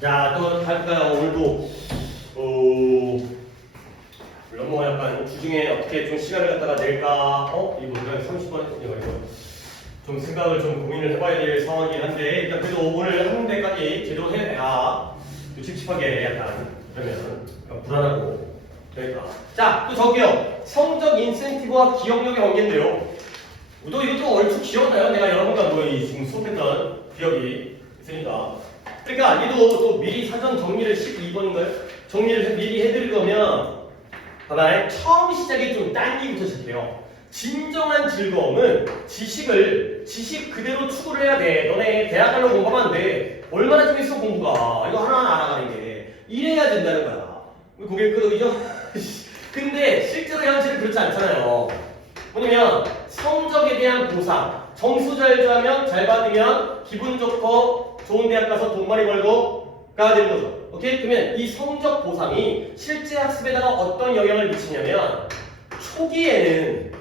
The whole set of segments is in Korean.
자, 또 할까요? 오늘도 물론 뭐 약간 주중에 어떻게 좀 시간을 갖다가 낼까? 이거 뭔가 30분 했거든요. 그래서 좀 생각을 좀 고민을 해봐야 될 상황이긴 한데 일단 그래도 오늘 한 대까지 제대로 해야 또 찝찝하게 약간 그러면 불안하고 그러니까. 자, 또 저기요. 성적 인센티브와 기억력의 관계인데요. 또 이것도 얼추 기억나요? 내가 여러분과 지금 수업했던 기억이 있으니까. 그러니까 얘도 또 미리 사전 정리를 12번인가요? 정리를 미리 해드릴 거면 봐봐요. 처음 시작이 좀 딴기부터 시작해요. 진정한 즐거움은 지식 그대로 추구를 해야 돼. 너네 대학 가려고 공부하면 안 돼. 얼마나 좀 있어 공부가. 이거 하나하나 알아가는 게. 이래야 된다는 거야. 고개 끄덕이죠? 근데 실제로 현실은 그렇지 않잖아요. 뭐냐면 성적에 대한 보상. 점수 잘 받으면 기분 좋고 좋은 대학 가서 돈 많이 벌고 가야 되는 거죠. 오케이? 그러면 이 성적 보상이 실제 학습에다가 어떤 영향을 미치냐면 초기에는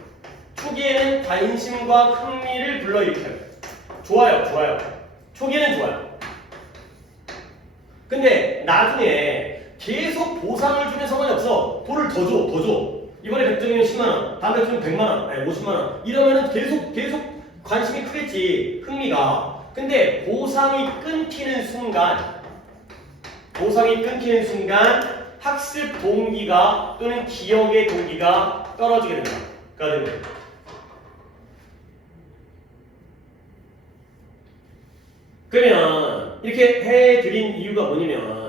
관심과 흥미를 불러일으켜요. 좋아요. 초기에는 좋아요. 근데 나중에 계속 보상을 주면 상관이 없어. 돈을 더 줘. 이번에 100점이면 10만원, 다음 100점이면 100만원, 아니 50만원. 이러면은 계속 관심이 크겠지. 흥미가. 근데 보상이 끊기는 순간 학습 동기가 또는 기억의 동기가 떨어지게 됩니다. 그러면 이렇게 해드린 이유가 뭐냐면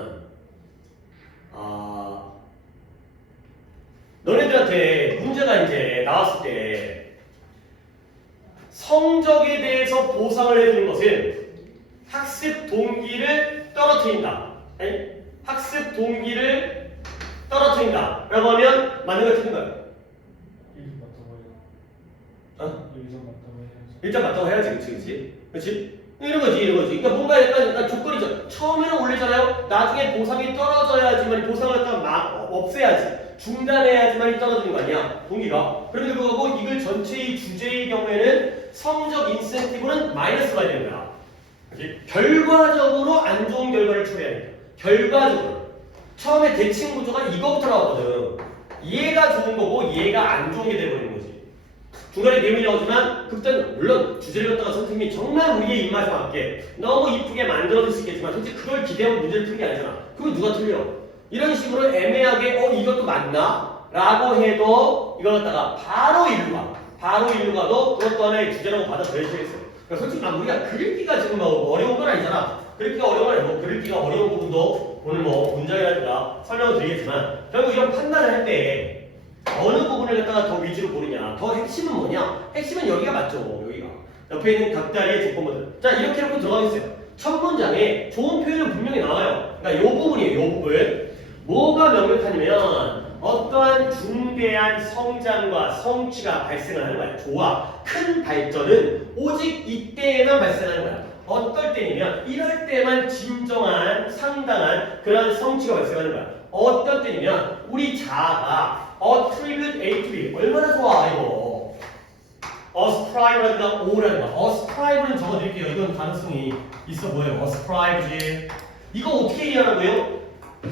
너네들한테 문제가 이제 나왔을 때 성적에 대해서 보상을 해주는 것은 학습 동기를 떨어뜨린다. 아니, 학습 동기를 떨어뜨린다. 라고 하면 맞는 거 틀린가요? 일단 맞다고 해야지. 그치? 이런 거지. 그러니까 뭔가 약간 조건이죠. 처음에는 올리잖아요. 나중에 보상이 떨어져야지만 보상을 갖다가 막 없애야지. 중단해야지만 떨어지는 거 아니야. 동기가. 그런데 그거고 이걸 전체의 주제의 경우에는 성적 인센티브는 마이너스가 되는 거야. 그치? 결과적으로 안 좋은 결과를 초래해야 돼. 결과적으로. 처음에 대칭 구조가 이거부터 나왔거든. 얘가 좋은 거고 얘가 안 좋은 게 돼버리는 거지. 중간에 내용이 나오지만 극단 물론 주제를 갖다가 선생님이 정말 우리의 입맛에 맞게 너무 이쁘게 만들어줄 수 있겠지만 솔직히 그걸 기대하고 문제를 푸는 게 아니잖아. 그건 누가 틀려? 이런 식으로 애매하게 이것도 맞나? 라고 해도 이걸 갖다가 바로 일로 가도 그것도 하나의 주제라고 받아들여야겠어요. 그러니까 솔직히 우리가 그릴기가 지금 어려운 건 아니잖아. 그릴기가 어려운 건 아니고 그릴기가 어려운 부분도 오늘 문장이라든가 설명을 드리겠지만 결국 이런 판단을 할 때 어느 부분을 갖다가 더 위주로 보느냐. 더 핵심은 뭐냐? 핵심은 여기가 맞죠. 여기가. 옆에 있는 각다리의 조건부들. 자, 이렇게 놓고 들어가겠어요. 첫 문장에 좋은 표현은 분명히 나와요. 그러니까 요 부분이에요. 요 부분. 뭐가 명백하냐면 어떠한 중대한 성장과 성취가 발생을 하는 거야. 좋아. 큰 발전은 오직 이때에만 발생하는 거야. 어떨 때냐면 이럴 때만 진정한 상당한 그런 성취가 발생하는 거야. 어떤 때냐면 우리 자아가 attribute A to B 얼마나 좋아 이거. ascribe라든가 o라든가 ascribe는 적어드릴게요. 이건 가능성이 있어 보여요. ascribe지. 이거 어떻게 이해하라고요?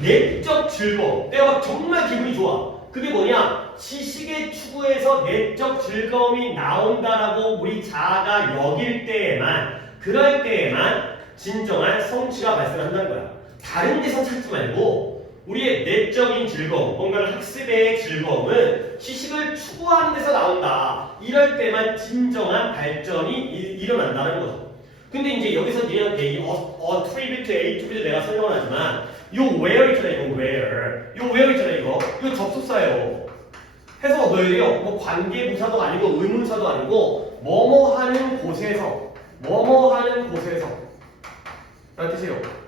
내적 즐거움. 내가 막 정말 기분이 좋아. 그게 뭐냐? 지식의 추구에서 내적 즐거움이 나온다라고 우리 자아가 여길 때에만 그럴 때에만 진정한 성취가 발생한다는 거야. 다른 데서 찾지 말고 우리의 내적인 즐거움, 뭔가를 학습의 즐거움은 지식을 추구하는 데서 나온다. 이럴 때만 진정한 발전이 일어난다는 거죠. 근데 이제 여기서 니한테 이 attribute A to B도 내가 설명을 하지만 요 where 있잖아요. 이거 where 있잖아요. 이거 접속사예요. 해서 뭐예요? 뭐 관계부사도 아니고 의문사도 아니고 뭐뭐 하는 곳에서 라는 뜻이에요.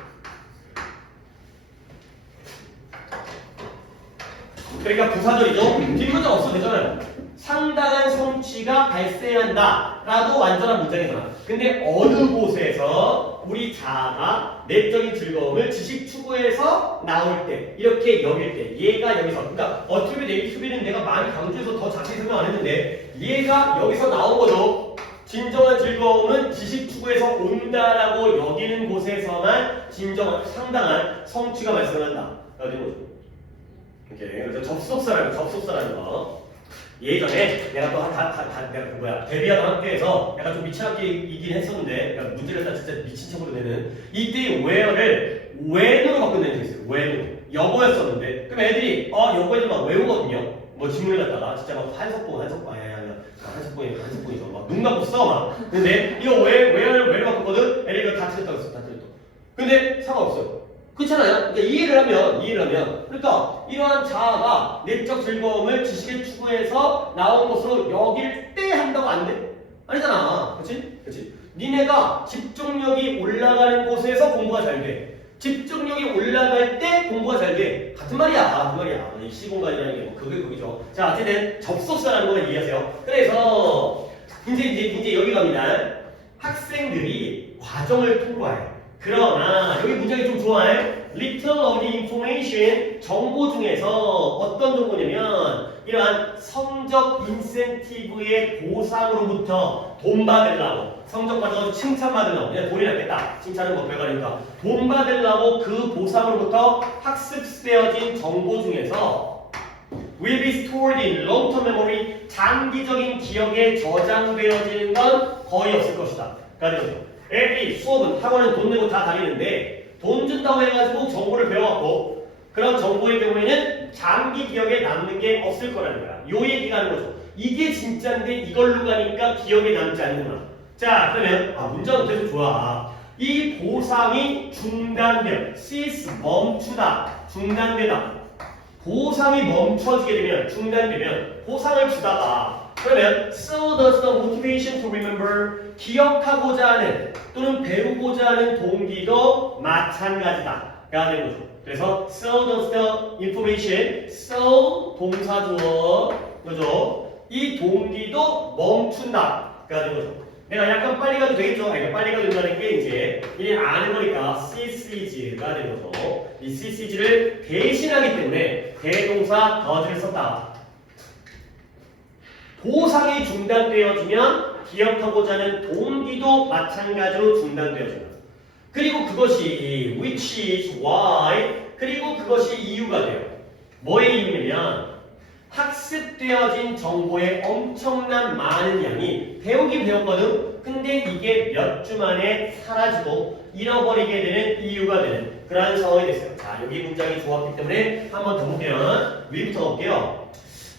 그러니까 부사절이죠. 뒷문장 없어도 되잖아요. 상당한 성취가 발생한다 라도 완전한 문장이잖아. 근데 어느 곳에서 우리 자아가 내적인 즐거움을 지식 추구에서 나올 때 이렇게 여길 때 얘가 여기서 그러니까 attribute A to B는 내가 많이 강조해서 더 자세히 설명 안 했는데 얘가 여기서 나온 거죠. 진정한 즐거움은 지식 추구에서 온다라고 여기는 곳에서만 진정한 상당한 성취가 발생한다. 라는 거죠. 이렇게 그래서 접속사라는 거. 예전에 내가 또 내가 데뷔하던 학교에서 약간 좀 미친 학교이긴 했었는데, 그러니까 문제를 다 진짜 미친 척으로 내는 이때 where를 when으로 바꾼다는 게 있어요. when 여보였었는데, 그럼 애들이 여보 애들 막 외우거든요. 뭐 질문을 갖다가 진짜 막 한석봉이죠. 막 눈 감고 써 막. 근데 이거 where를 바꿨거든. 애들이 이거 다 틀렸다고 했어. 다 틀렸다. 근데 상관없어요. 그렇잖아요. 그러니까 이해를 하면 그러니까 이러한 자아가 내적 즐거움을 지식의 추구에서 나온 것으로 여길 때 한다고 안 돼? 아니잖아. 그렇지? 니네가 집중력이 올라가는 곳에서 공부가 잘 돼. 집중력이 올라갈 때 공부가 잘 돼. 같은 말이야. 이 시공간이라는 게 뭐 그게죠. 자, 어쨌든 접속사라는 걸 이해하세요. 그래서 이제 여기 갑니다. 학생들이 과정을 통과해. 그러나 여기 문장이 좀 좋아해. Little of the information 정보 중에서 어떤 정보냐면 이러한 성적 인센티브의 보상으로부터 돈 받으려고 성적 받아서 칭찬받으려고 그냥 돈이 낫겠다. 칭찬은 뭐 별거니까 돈 받으려고 그 보상으로부터 학습되어진 정보 중에서 will be stored in long-term memory 장기적인 기억에 저장되어지는 건 거의 없을 것이다. 그러니까 애들이 수업은 학원은 돈 내고 다 다니는데 돈 준다고 해가지고 정보를 배워갖고 그런 정보의 경우에는 장기 기억에 남는 게 없을 거라는 거야. 요 얘기가 하는 거죠. 이게 진짜인데 이걸로 가니까 기억에 남지 않는구나. 자, 그러면 문장은 계속 좋아. 이 보상이 중단되면 cease 멈추다 중단되다. 보상이 멈춰지게 되면 중단되면 보상을 주다가 그러면 so does the motivation to remember 기억하고자 하는 또는 배우고자 하는 동기도 마찬가지다. 가 되는 거죠. 그래서 so does the information so 동사 주어 그죠? 이 동기도 멈춘다. 가 되는 거죠. 내가 약간 빨리 가도 되겠죠? 그러니까 빨리 가도 된다는 게 이제 이 아는 거니까 CCG가 되는 거죠. 이 CCG를 대신하기 때문에 대동사 does를 썼다. 보상이 중단되어지면 기억하고자 하는 동기도 마찬가지로 중단되어진다. 그리고 그것이 which is why 그리고 그것이 이유가 돼요. 뭐의 이유냐면 학습되어진 정보의 엄청난 많은 양이 배우긴 배웠거든. 근데 이게 몇 주 만에 사라지고 잃어버리게 되는 이유가 되는 그러한 상황이 됐어요. 자, 여기 문장이 좋았기 때문에 한 번 더 보면 위부터 볼게요.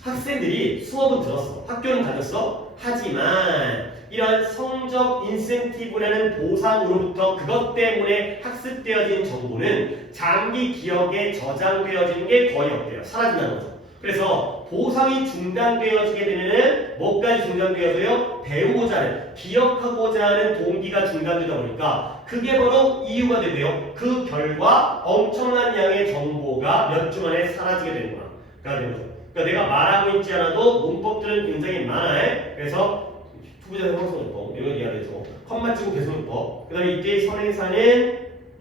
학생들이 수업은 들었어. 학교는 다녔어. 하지만 이런 성적 인센티브라는 보상으로부터 그것 때문에 학습되어진 정보는 장기 기억에 저장되어지는 게 거의 없대요. 사라진다는 거죠. 그래서 보상이 중단되어지게 되면 뭐까지 중단되어져요? 배우고자 하는, 기억하고자 하는 동기가 중단되다 보니까 그게 바로 이유가 되고요. 그 결과 엄청난 양의 정보가 몇 주 만에 사라지게 되는 거야. 되는 거죠. 그러니까 내가 말하고 있지 않아도 문법들은 굉장히 많아요. 그래서 투부정의 형성문법 이런 이야기죠. 컴마 찍고 개성문법. 그 다음에 이때의 선행사는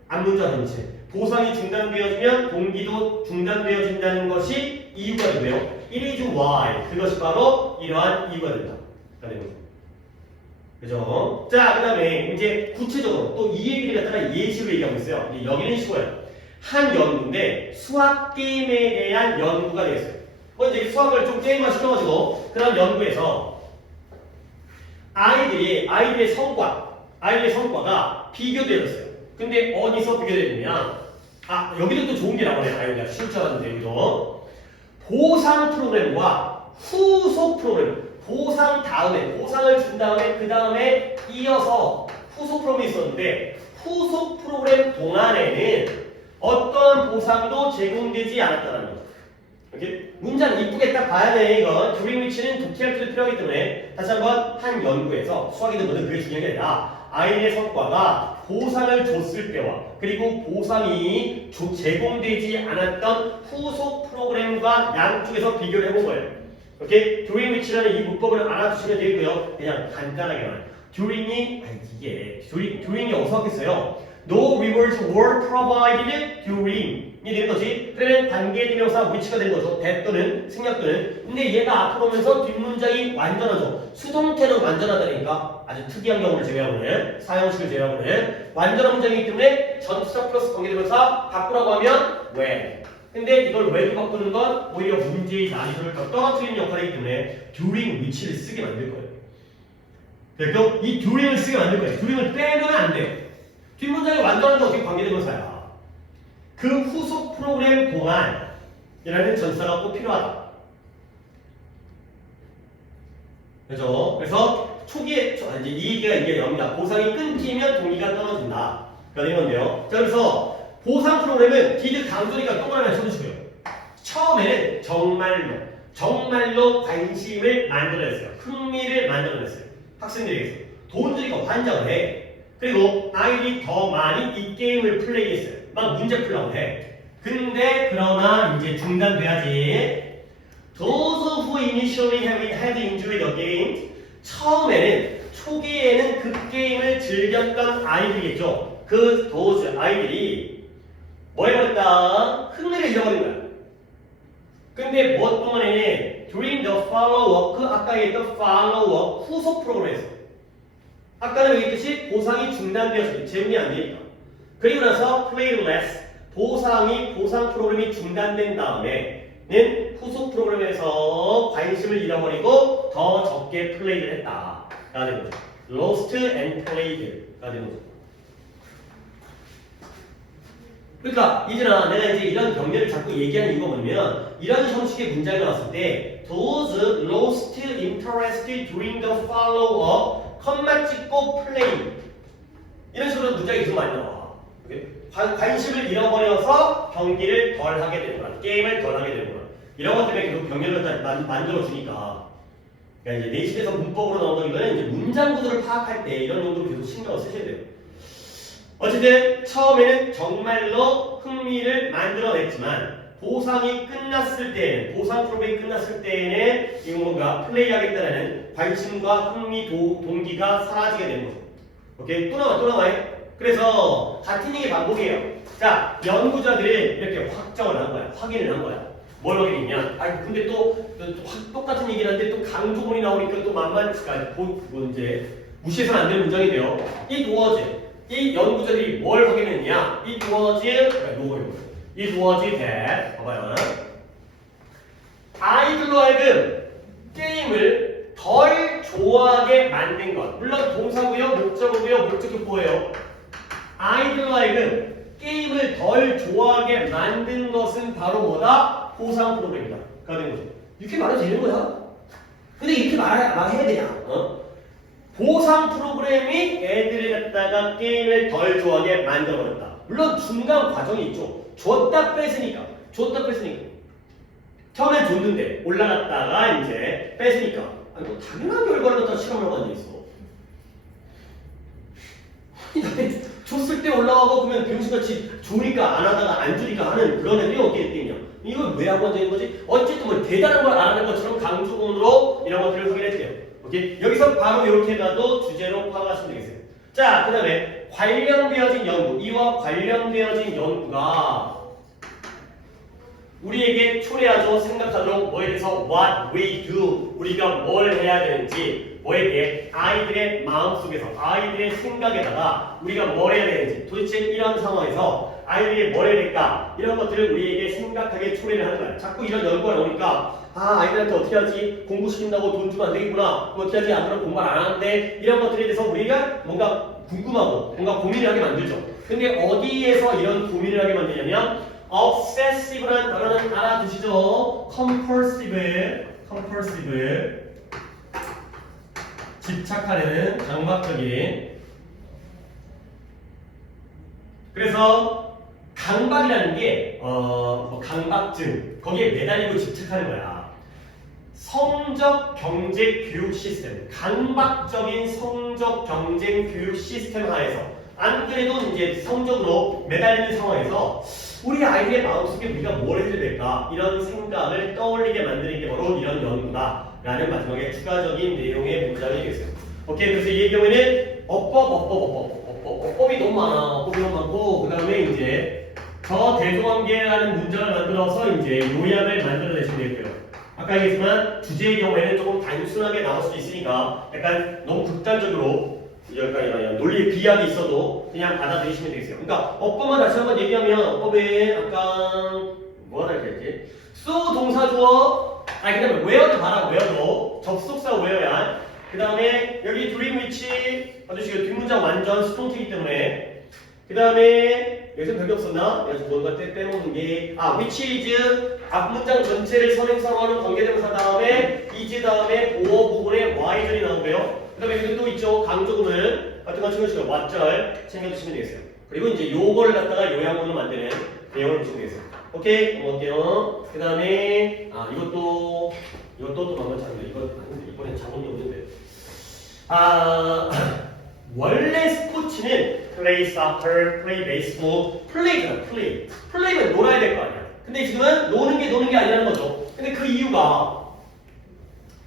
앞문자 전체. 보상이 중단되어지면 동기도 중단되어진다는 것이 이유가 되고요. It is why. 그것이 바로 이러한 이유가 된다. 되는 거죠. 그죠? 자, 그 다음에 이제 구체적으로 또 이 얘기를 갖다가 예시로 얘기하고 있어요. 여기는 쉬워요. 한 연구인데 수학 게임에 대한 연구가 되겠어요. 이제 수학을 좀 게임화 시켜가지고 그런 연구에서 아이들의 성과가 비교되었어요. 근데 어디서 비교되느냐? 여기도 또 좋은 게 나오네요. 아이가 쉬울 줄 알았는데 여기도 보상 프로그램과 후속 프로그램. 보상을 준 다음에 그 다음에 이어서 후속 프로그램이 있었는데 후속 프로그램 동안에는 어떤 보상도 제공되지 않았다는 거죠. 이렇게 문장 이쁘게 딱 봐야 돼. 이건 during which는 독해할때도 필요하기 때문에 다시 한번 한 연구에서 수학이든 뭐든 그게 중요한 게 아니라 아이의 성과가 보상을 줬을 때와 그리고 보상이 제공되지 않았던 후속 프로그램과 양쪽에서 비교를 해본 거예요. 이렇게 during which라는 이 문법을 알아두시면 되고요. 그냥 간단하게만 during이 어디서 왔겠어요? No rewards were provided during 이 되는 거지. 그러면 관계대명사 which가 되는 거죠. that 또는 생략 또는. 근데 얘가 앞으로 오면서 뒷문장이 완전하죠. 수동태는 완전하다니까 아주 특이한 경우를 제외하고는 사형식을 제외하고는 완전한 문장이기 때문에 전치사 플러스 관계대명사 바꾸라고 하면 when. 근데 이걸 when로 바꾸는 건 오히려 문제의 난이도를 더 떨어뜨리는 역할이기 때문에 during which를 쓰게 만들 거예요. 그래서 이 during을 쓰게 만들 거예요. during을 빼면 안 돼. 뒷문장이 완전한데 어떻게 관계대명사야? 그 후속 프로그램 동안이라는 전사가 꼭 필요하다. 그죠? 그래서 초기에 이제 이 얘기가 이게 엽니다. 보상이 끊기면 동기가 떨어진다. 그러니까 이런 건데요. 자, 그래서 보상 프로그램은 디드 강조니까 동그라미 쳐주시고요. 처음에는 정말로 관심을 만들어냈어요. 흥미를 만들어냈어요. 학생들에게서 돈 들이고 환장을 해. 그리고 아이들이 더 많이 이 게임을 플레이했어요. 막 문제 풀라고 해. 근데 그러나 이제 중단돼야지. Those who initially had enjoyed the game 처음에는 초기에는 그 게임을 즐겼던 아이들이겠죠. 그 those 아이들이 뭐 해버렸다? 흥미를 잃어버린 거야. 근데 무엇 동안에 during the follow-up 아까 얘기했던 follow-up 후속 프로그램에서 아까는 얘기했듯이 보상이 중단되었을 때 제공이 안 되니까 그리고 나서 play less 보상 프로그램이 중단된 다음에는 후속 프로그램에서 관심을 잃어버리고 더 적게 플레이를 했다가 되는 거죠. lost and played가 되는 거죠. 그러니까 이제나 내가 이제 이런 경계를 자꾸 얘기하는 이유가 뭐냐면 이런 형식의 문장이 나왔을 때 those lost interest during the follow-up 컴마 찍고 play 이런 식으로 문장이 계속 많이 나와. 관심을 잃어버려서 경기를 덜 하게 되는구나. 게임을 덜 하게 되는구나. 이런 것 때문에 계속 경계를 만들어주니까 그러니까 이제 내신에서 문법으로 나오는 이거는 이제 문장 구조를 파악할 때 이런 용도로 계속 신경을 쓰셔야 돼요. 어쨌든 처음에는 정말로 흥미를 만들어냈지만 보상이 끝났을 때에는 보상 프로그램이 끝났을 때에는 이 뭔가 플레이하겠다는 관심과 흥미 동기가 사라지게 되는 거죠. 오케이? 또 나와요. 그래서 같은 얘기 반복이에요. 자, 연구자들이 이렇게 확정을 한 거야. 확인을 한 거야. 뭘 확인했냐? 아니 근데 또 똑같은 얘기를 하는데 또 강조문이 나오니까 또 만만치가 이제 무시해서는 안 되는 문장이 돼요. 이 연구자들이 뭘 확인했냐? It was that 봐봐요. 아이들로 하여금 게임을 덜 좋아하게 만든 것. 물론 동사고요, 목적어고요, 목적격보예요. 아이들로 하여금 게임을 덜 좋아하게 만든 것은 바로 뭐다? 보상 프로그램이다. 가 되는 거죠. 이렇게 말해도 되는 거야? 근데 이렇게 말해야 되냐? 보상 프로그램이 애들을 갖다가 게임을 덜 좋아하게 만들어버렸다. 물론 중간 과정이 있죠. 줬다 뺐으니까. 처음엔 줬는데 올라갔다가 이제 뺐으니까. 아니 뭐 당연한 결과를 갖다 실험하고 앉아있어. 줬을 때 올라가고 그러면 병신같이 주니까 안 하다가 안 주니까 하는 그런 애들이 어떻게 됐겠냐. 이걸 왜 하고 앉아있는 거지? 어쨌든 뭐 대단한 걸 안 하는 것처럼 강조문으로 이런 것들을 확인했대요. 오케이? 여기서 바로 이렇게 가도 주제로 파악하시면 되겠어요. 자, 그 다음에 관련되어진 연구. 이와 관련되어진 연구가 우리에게 초래하죠. 생각하도록 뭐에 대해서 what we do. 우리가 뭘 해야 되는지 뭐에 대해 아이들의 마음속에서 아이들의 생각에다가 우리가 뭘 해야 되는지 도대체 이런 상황에서 아이들이 뭘 해야 될까 이런 것들을 우리에게 생각하게 초래를 하는 거야. 자꾸 이런 연구가 나오니까 아이들한테 어떻게 하지? 공부시킨다고 돈 주면 안 되겠구나. 어떻게 하지? 안 그러면 공부를 안 하는데 이런 것들에 대해서 우리가 뭔가 궁금하고 뭔가 고민을 하게 만들죠. 근데 어디에서 이런 고민을 하게 만드냐면 obsessive라는 단어는 알아두시죠. compulsive 집착하려는 강박적인 그래서 강박이라는 게 강박증 거기에 매달리고 집착하는 거야. 성적 경제 교육 시스템, 강박적인 성적 경쟁 교육 시스템 하에서 안 그래도 이제 성적으로 매달리는 상황에서 우리 아이들의 마음속에 우리가 뭘 해야 될까 이런 생각을 떠올리게 만드는 게 바로 이런 연구다라는 마지막에 추가적인 내용의 문장이 되겠어요. 오케이, 그래서 이 경우에는 어법이 너무 많아. 어법이 너무 많고 그 다음에 이제 저대소관계라는 문장을 만들어서 이제 요약을 만들어내시면 되고요. 아까 얘기했지만 주제의 경우에는 조금 단순하게 나올 수도 있으니까 약간 너무 극단적으로 약간 논리 비약이 있어도 그냥 받아들이시면 되겠어요. 그러니까 어법만 다시 한번 얘기하면 어법에 약간 뭐가 다르겠지? so 동사 주어 그 다음에 where도 봐라. where도 접속사 where야. 그 다음에 여기 dream which 봐주시고 뒷문장 완전 스톤트이기 때문에 그 다음에 여기서 별게 없었나? 여기서 뭔가 빼먹는 게 which is 앞문장 전체를 선행사로 하는 관계대명사 다음에 is 다음에 보어 부분에 y절이 나오고요. 그 다음에 여기 또 있죠. 강조문을 같은 거 챙겨주시고 왓절 챙겨주시면 되겠어요. 그리고 이제 요거를 갖다가 요약문으로 만드는 내용을 보시면 되겠어요. 오케이? 넘어갈게요. 그 다음에 이것도 또 한번 잡는데 이번엔 잡은 게 없는데 원래 스포츠는 play soccer, play baseball, play잖아. play면 놀아야 될 거 아니야. 근데 지금은 노는 게 아니라는 거죠. 근데 그 이유가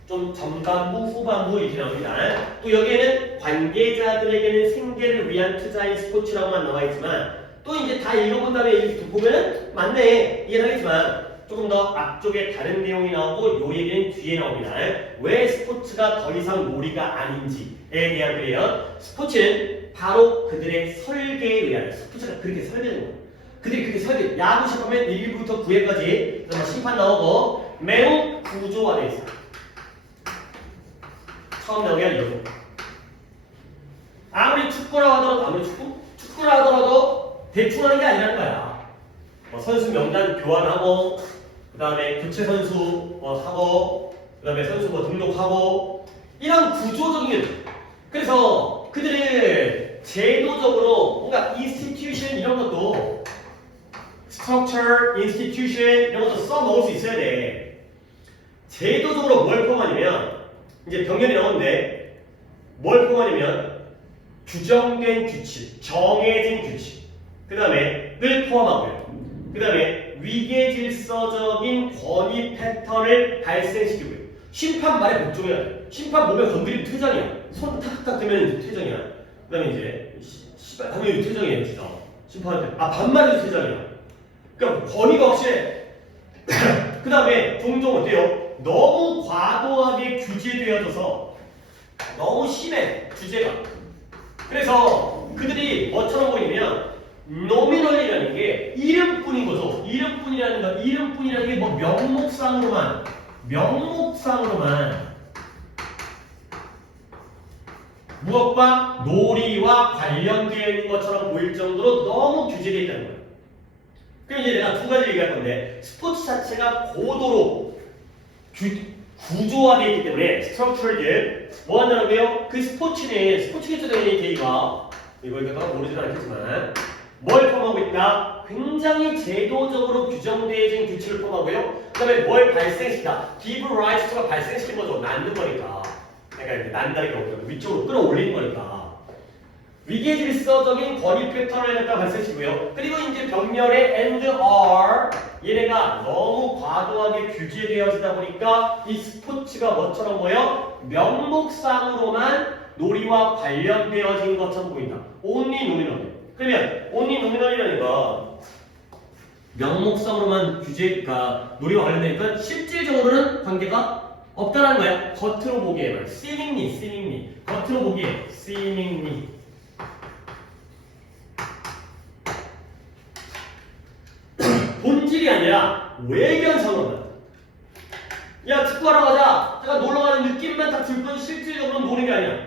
좀 전반부, 후반부 이렇게 나옵니다. 또 여기에는 관계자들에게는 생계를 위한 투자인 스포츠라고만 나와 있지만 또 이제 다 읽어본 다음에 이렇게 보면 맞네 이해는 하겠지만 조금 더 앞쪽에 다른 내용이 나오고 요 얘기는 뒤에 나옵니다. 왜 스포츠가 더 이상 놀이가 아닌지에 대한 거예요. 스포츠는 바로 그들의 설계에 의한 스포츠가 그렇게 설계된 거예요. 그들이 그렇게 설계 야구 시작하면 1부터 9회까지 심판 나오고 매우 구조화되어 있어요. 처음 나오게 한 이유로 아무리 축구라 하더라도 대충 하는 게 아니라는 거야. 선수 명단 교환하고 그 다음에 교체 선수 하고 그 다음에 선수 등록하고 이런 구조적인 그래서 그들은 제도적으로 뭔가 institution 이런 것도 structure, institution 이런 것도 써먹을 수 있어야 돼. 제도적으로 뭘 포함하냐면 이제 병렬이 나오는데 뭘 포함하냐면 규정된 규칙, 정해진 규칙 그 다음에 을 포함하고요. 그 다음에 위계질서적인 권위 패턴을 발생시키고요. 심판 말에 복종해야 돼. 심판 몸에 건드리면 퇴장이야. 손 탁탁 대면 퇴장이야. 그 다음에 이제 씨발 하면 퇴장이야 진짜. 심판한테 반말해도 퇴장이야. 그러니까 권위가 확실해. 그 다음에 종종 어때요? 너무 과도하게 규제되어져서 너무 심해 주제가. 그래서 그들이 뭐처럼 보이냐면 노미널이라는 게 이름뿐인 거죠. 이름뿐이라는 게 뭐 명목상으로만 무엇과 놀이와 관련되어 있는 것처럼 보일 정도로 너무 규제되어 있다는 거예요. 그럼 이제 내가 두 가지 얘기할 건데 스포츠 자체가 고도로 구조화되어 있기 때문에 스트럭처를 뭐 한다고요? 그 스포츠에 대한 얘기가 이거 모르지는 않겠지만 뭘 포함하고 있다? 굉장히 제도적으로 규정되어진 규칙을 포함하고요. 그 다음에 뭘 발생시키다? give rise to가 발생시킨 거죠. 낳는 거니까. 그러니까 이제 난다는 게 없죠. 위쪽으로 끌어올리는 거니까. 위계질서적인 권위 패턴을 갖다 발생시키고요. 그리고 이제 병렬의 and are 얘네가 너무 과도하게 규제되어지다 보니까 이 스포츠가 뭐처럼 보여? 명목상으로만 놀이와 관련되어진 것처럼 보인다. only nominal. 그러면 only nominal이라는 건 명목상으로만 규제가 놀이와 관련되니까 실질적으로는 관계가 없다는 거야. 겉으로 보기에만 seemingly 겉으로 보기에 seemingly 본질이 아니라 외견상으로만. 야 축구하러 가자. 제가 놀러 가는 느낌만 딱 줄 뿐 실질적으로는 노는 게 아니야.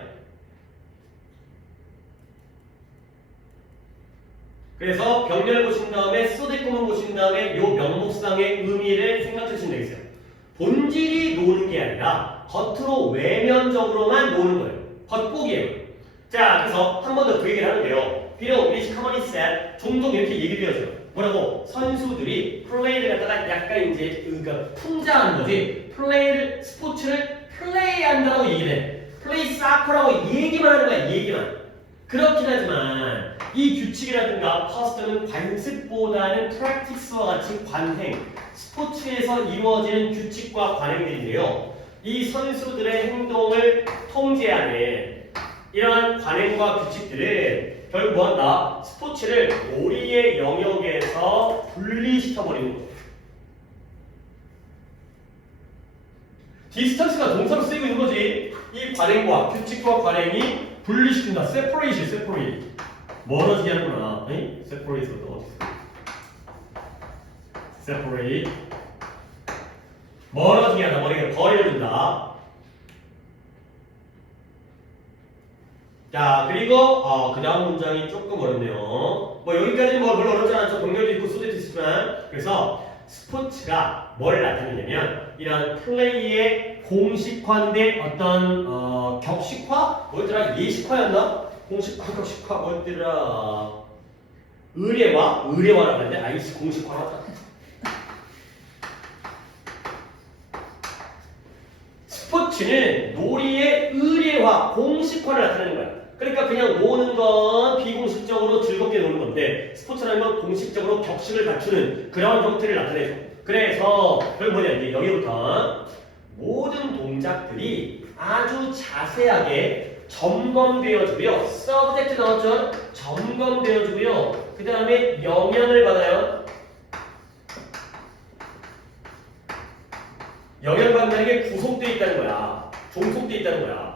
그래서 병렬 보신 다음에 소데콤을 보신 다음에 요 명목상의 의미를 생각해 주시면 되겠어요. 본질이 노는 게 아니라 겉으로 외면적으로만 노는 거예요. 겉보기예요. 자, 그래서 한 번 더 그 얘기를 하는데요. 비록 우리 commonly said 종종 이렇게 얘기되어져요. 뭐라고? 선수들이 플레이를 갖다가 약간 이제 그러니까 풍자하는 거지. 스포츠를 플레이한다고 얘기를 해. 플레이 사커라고 얘기만 하는 거야. 얘기만. 그렇긴 하지만 이 규칙이라든가 커스텀은 관습보다는 프랙티스와 같이 관행, 스포츠에서 이루어지는 규칙과 관행들인데요. 이 선수들의 행동을 통제하는 이러한 관행과 규칙들은 결국 뭐한다? 스포츠를 놀이의 영역에서 분리시켜버리는 거예요. 디스턴스가 동사로 쓰이고 있는 거지. 이 관행과 규칙과 관행이 분리시킨다. separate. 멀어지게 하는구나. separate가 또 어디 있어? separate. 멀어지게 한다. 거리를 둔다. 자, 그리고 그 다음 문장이 조금 어렵네요. 뭐 여기까지는 뭐 별로 어렵지 않죠. 병렬도 있고 소재도 있지만. 그래서 스포츠가 뭘 나타내냐면 이런 플레이의 공식화인데 어떤 격식화? 뭐였더라? 예식화였나? 공식화, 격식화 뭐였더라? 의례화라고 하는데 아이씨 공식화하다. 스포츠는 놀이의 의례화, 공식화를 나타내는 거야. 그러니까 그냥 노는 건 비공식적으로 즐겁게 노는 건데 스포츠라는 건 공식적으로 격식을 갖추는 그런 형태를 나타내죠. 그래서 그걸 뭐냐 이제 여기부터 모든 동작들이 아주 자세하게 점검되어주고요. 서브젝트 나왔죠? 점검되어주고요. 그 다음에 영향을 받아요. 영향받는 게 구속되어 있다는 거야. 종속되어 있다는 거야.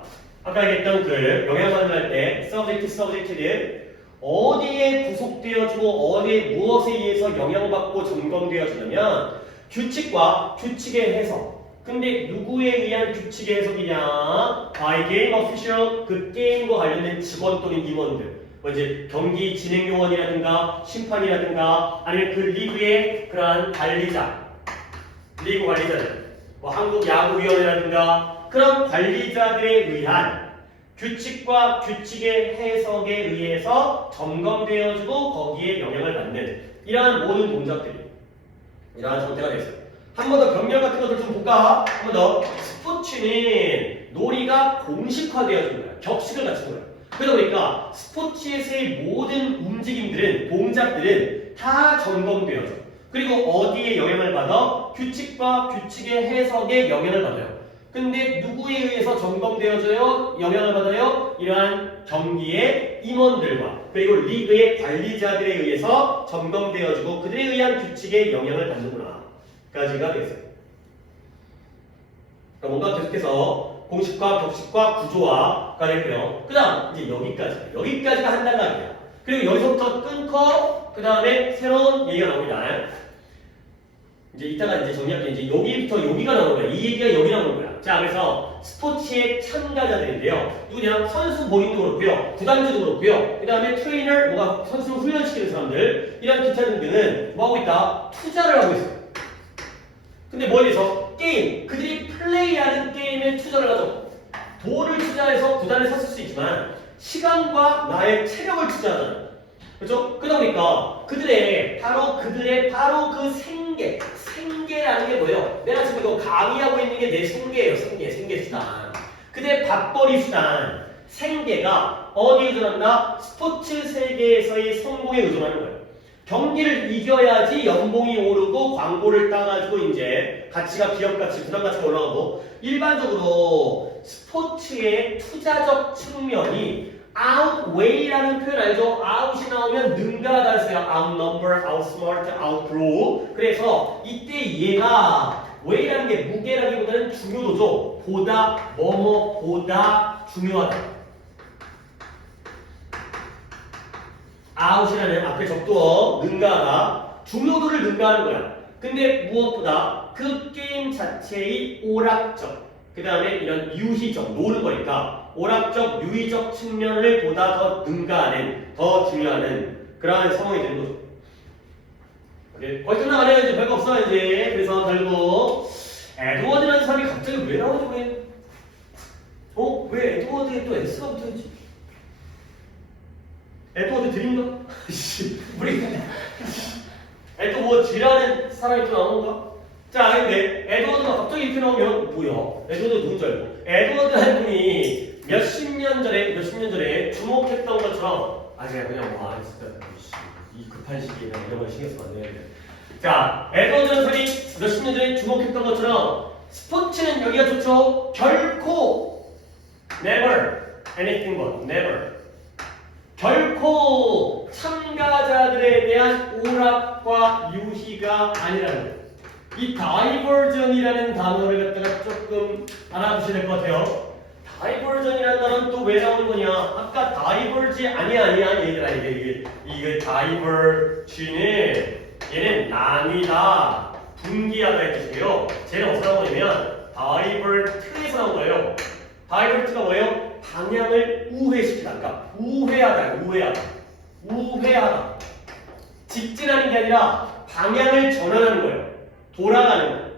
아까 얘기했던 그 영향받는 할 때 서브젝트들 어디에 구속되어지고 어디에 무엇에 의해서 영향받고 점검되어지냐면 규칙과 규칙의 해석. 근데 누구에 의한 규칙의 해석이냐? by game official, 그 게임과 관련된 직원 또는 임원들. 뭐 이제 경기 진행 요원이라든가 심판이라든가 아니면 그 리그의 그러한 관리자, 리그 관리자들. 뭐 한국 야구위원회라든가 그런 관리자들에 의한 규칙과 규칙의 해석에 의해서 점검되어지고 거기에 영향을 받는 이러한 모든 동작들이 이러한 상태가 되었어요. 한 번 더 병렬 같은 것들 좀 볼까? 한 번 더. 스포츠는 놀이가 공식화되어진 거야. 격식을 갖춘 거야. 그러다 보니까 스포츠에서의 모든 움직임들은 동작들은 다 점검되어져. 그리고 어디에 영향을 받아? 규칙과 규칙의 해석에 영향을 받아요. 근데 누구에 의해서 점검되어져요? 영향을 받아요? 이러한 경기의 임원들과 그리고 리그의 관리자들에 의해서 점검되어지고 그들에 의한 규칙에 영향을 받는구나. 까지가 되겠어요. 그러니까 뭔가 계속해서 공식과 격식과 구조화가 됐고요. 그 다음 이제 여기까지가 한 단락이야. 그리고 여기서부터 끊고 그 다음에 새로운 얘기가 나옵니다. 이제 이따가 이제 정리할게. 이제 여기부터 여기가 나오는 거야. 이 얘기가 여기 나오는 거야. 자, 그래서 스포츠의 참가자들인데요. 누구냐? 선수 본인도 그렇고요. 구단주도 그렇고요. 그 다음에 트레이너, 뭐가 선수 훈련시키는 사람들, 이런 기타 등등은 뭐 하고 있다? 투자를 하고 있어요. 근데 뭐에서? 게임. 그들이 플레이하는 게임에 투자를 하죠. 돈을 투자해서 구단을 샀을 수 있지만 시간과 나의 체력을 투자하잖아요. 그렇죠? 그러다 보니까 그들의 바로 그 생계라는 게 뭐예요? 내가 지금 이거 강의하고 있는 게 내 생계예요. 생계 수단. 그들의 밥벌이 수단, 생계가 어디에 의존한다? 스포츠 세계에서의 성공에 의존하는 거예요. 경기를 이겨야지 연봉이 오르고 광고를 따가지고 이제 가치가 기업 가치, 부담 가치가 올라가고 일반적으로 스포츠의 투자적 측면이 outweigh라는 표현 알죠? out이 나오면 능가하다 했어요. outnumber, outsmart, outgrow. 그래서 이때 얘가 weigh라는 게 무게라기보다는 중요도죠. 보다 중요하다. out이라는 앞에 적두어 능가하다. 중요도를 능가하는 거야. 근데 무엇보다 그 게임 자체의 오락적, 그 다음에 이런 유희적, 노는 거니까 오락적, 유희적 측면을 보다 더 능가하는, 더 중요하는 그러한 상황이 되는 거죠. 오케이. 거의 끝나가네요. 이제 별거 없어 이제. 그래서 결국 에드워드라는 사람이 갑자기 왜 나오지 그래? 왜 에드워드에 또 S가 붙어있지? 에드워드 드림인가? 우리 또 뭐 G라는 사람이 또 나오는 건가? 자, 근데 에드워드가 갑자기 이렇게 나오면 뭐야? 에드워드 누군 줄 알고? 에드워드 한 분이 몇십 년 전에 주목했던 것처럼 그냥 뭐 진짜 이 급한 시기에 이런 걸 신경 쓰면 안 되는데. 자, 에드워드 한 사람이 몇십 년 전에 주목했던 것처럼 스포츠는 여기가 좋죠. 결코 never anything but never 결코 참가자들에 대한 오락과 유희가 아니라는 거예요. 이 diversion이라는 단어를 갖다가 조금 알아두셔야 될 것 같아요. diversion이라는 단어는 또 왜 나오는 거냐? 아까 diverge 아니야 얘들아 이게 diversion은 얘는 나뉘다, 분기하다의 뜻이고요. 쟤는 어디서 나온 거냐면 divert에서 나온 거예요. divert가 뭐예요? 방향을 우회시키다. 그러니까 우회하다. 직진하는 게 아니라 방향을 전환하는 거예요. 돌아가는 거예요.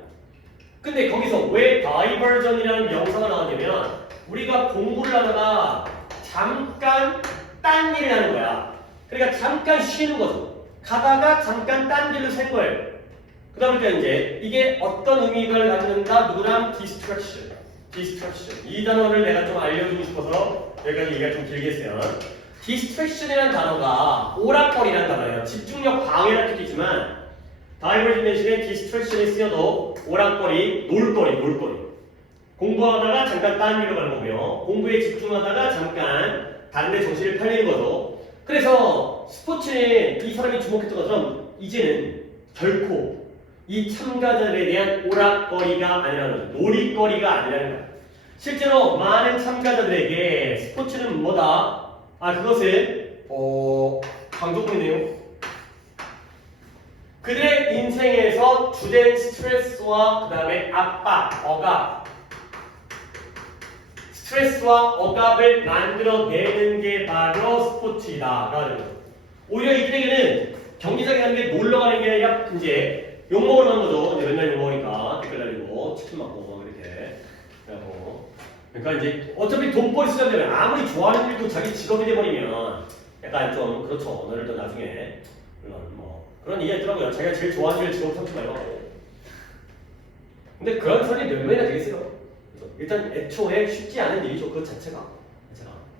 근데 거기서 왜 diversion이라는 명사가 나왔냐면 우리가 공부를 하다가 잠깐 딴 일을 하는 거야. 그러니까 잠깐 쉬는 거죠. 가다가 잠깐 딴 길로 샌 거예요. 그러니까 이제 이게 어떤 의미를 가지는가? 누구랑 distraction. 이 단어를 내가 좀 알려주고 싶어서 여기까지 얘기가 좀 길게 했어요. distraction이라는 단어가 오락거리라는 단어예요. 집중력 방해라는 뜻도 있지만 diversion 대신에 distraction이 쓰여도 오락거리, 놀거리. 공부하다가 잠깐 다른 길로 가는 거고요. 공부에 집중하다가 잠깐 다른 데 정신을 팔리는 거죠. 그래서 스포츠는 이 사람이 주목했던 것처럼 이제는 결코 이 참가자들에 대한 오락거리가 아니라는 거죠. 놀이거리가 아니라는 거예요. 실제로 많은 참가자들에게 스포츠는 뭐다? 그것은 강조문이네요. 그들의 인생에서 주된 스트레스와 그 다음에 압박, 억압, 스트레스와 억압을 만들어내는 게 바로 스포츠이다. 오히려 이들에게는 경기장에 가는 게 놀러 가는 게 아니라 이제 욕 먹으러 가는 거죠. 이제 맨날 욕 먹으니까 댓글 달리고 치킨 먹고 이렇게. 그러니까 이제 어차피 돈벌이 시간되면 아무리 좋아하는 일도 자기 직업이 돼버리면 약간 좀 그렇죠. 너를 또 나중에 물론 뭐 그런 얘기가 있더라고요. 자기가 제일 좋아하는 일 직업 삼지 말고. 근데 그런 사람이 몇 명이나 되겠어요. 그래서 일단 애초에 쉽지 않은 일이죠. 그 자체가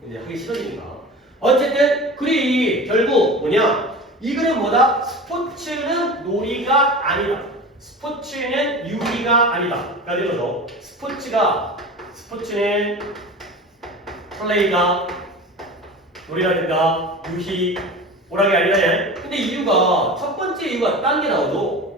이제 하기 싫어지니까. 어쨌든 그리 결국 뭐냐? 이 글은 뭐다? 스포츠는 놀이가 아니다. 스포츠는 유희가 아니다. 가 되는 거죠. 스포츠는 플레이가 놀이라든가 유희 오락이 아니다. 근데 이유가 첫 번째 이유가 딴 게 나오죠.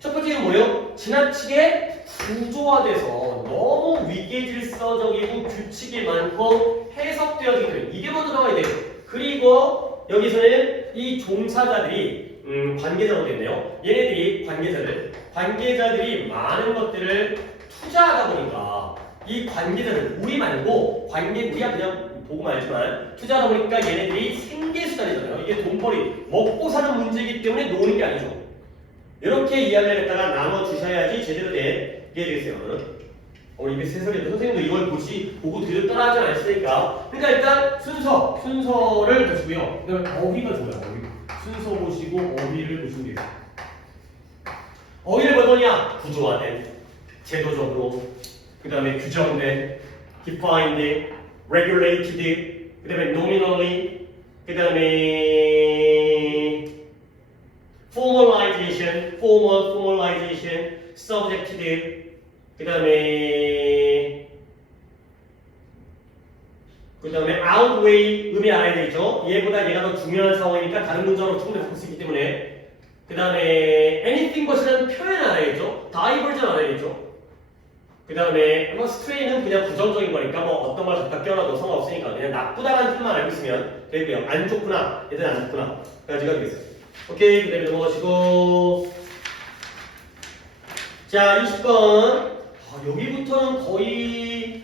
첫 번째 이유는 뭐예요? 지나치게 구조화돼서 너무 위계질서적이고 규칙이 많고 해석되어지기 때문에 이게 먼저 나와야 돼요. 그리고 여기서는 이 종사자들이 관계자로 되네요. 얘네들이 관계자들이 많은 것들을 투자하다 보니까 이 관계자들 우리 말고 우리야 그냥 보고 말지만 투자하다 보니까 얘네들이 생계수단이잖아요. 이게 돈벌이 먹고 사는 문제이기 때문에 노는 게 아니죠. 이렇게 이야기를 했다가 나눠주셔야지 제대로 된 게 되겠어요. 이게 세설이었죠. 선생님도 이걸 보고 뒤로 떠나지 않으시니까. 그러니까 일단 순서를 보시고요. 그다음에 어휘가 좋아요. 순서 보시고 어휘를 보시면 돼요. 어휘를 뭘 거냐? 구조화된, 제도적으로, 그 다음에 규정된, defined, regulated, 그 다음에 nominally, 그 다음에 formalization, subjective, 그 다음에 outweigh 의미 알아야 되겠죠. 얘보다 얘가 더 중요한 상황이니까 다른 문장으로 충분히 바꿀 수 있기 때문에 그 다음에 anything 것이라는 표현 알아야겠죠. diversion 알아야겠죠. 그 다음에 stray는 그냥 부정적인 거니까 뭐 어떤 걸 갖다 껴놔도 상관없으니까 그냥 나쁘다라는 뜻만 알고 있으면 되고요. 안 좋구나, 얘들은 안 좋구나 까지가 되겠어요. 오케이, 그 다음에 넘어가시고 자 20번 여기부터는 거의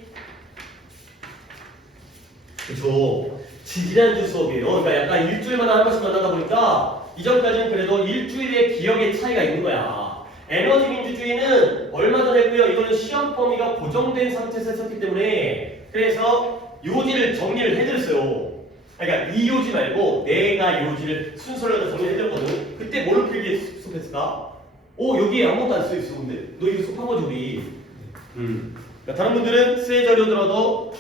그쵸 지지난주 수업이에요. 그러니까 약간 일주일마다 한 번씩 만나다 보니까 이전까지는 그래도 일주일의 기억의 차이가 있는 거야. 에너지 민주주의는 얼마 전에 했고요. 이거는 시험 범위가 고정된 상태에서 했었기 때문에 그래서 요지를 정리를 해드렸어요. 그러니까 이 요지 말고 내가 요지를 순서를 정리해드렸거든. 그때 뭘로 필기에 수업했을까? 여기에 아무것도 안 써있어. 근데 너 이거 수업한 거지 우리. 그러니까 다른 분들은 새 자료 들어도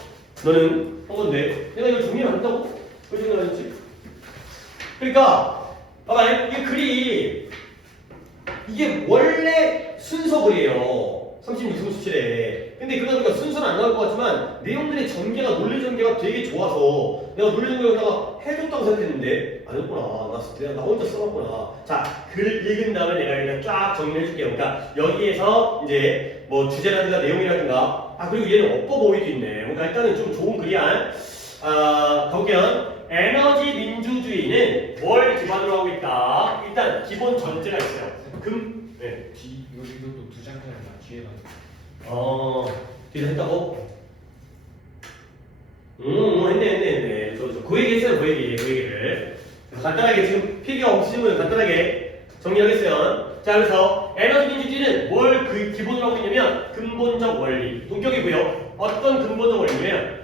너는 한 건데 내가 이거 정리 안 한다고? 왜 정리 안 했지? 그러니까 봐봐 이게 글이 이게 원래 순서 글이에요. 36, 37에 근데 그러니까 순서는 안 나올 것 같지만 내용들의 전개가 논리 전개가 되게 좋아서 내가 논리 전개에다가 해줬다고 생각했는데 아니었구나. 나 혼자 써봤구나. 자, 글 읽은 다음에 내가 그냥 쫙 정리해 줄게요. 그러니까 여기에서 이제 뭐 주제라든가 내용이라든가 그리고 얘는 업버 보이도 있네. 그러니까 일단은 좀 좋은 글이야. 가볼게요. 에너지 민주주의는 뭘 기반으로 하고 있다? 일단 기본 전제가 있어요. 네. 이것도 두 장면이나 뒤에가. 뒤에서 했다고? 했네. 그 얘기 했어요, 그 얘기를. 간단하게 지금 필기가 없으시면 간단하게 정리하겠어요. 자, 그래서 에너지 민주주의는 뭘 그 기본으로 하고 있냐면 근본적 원리. 동격이고요. 어떤 근본적 원리냐면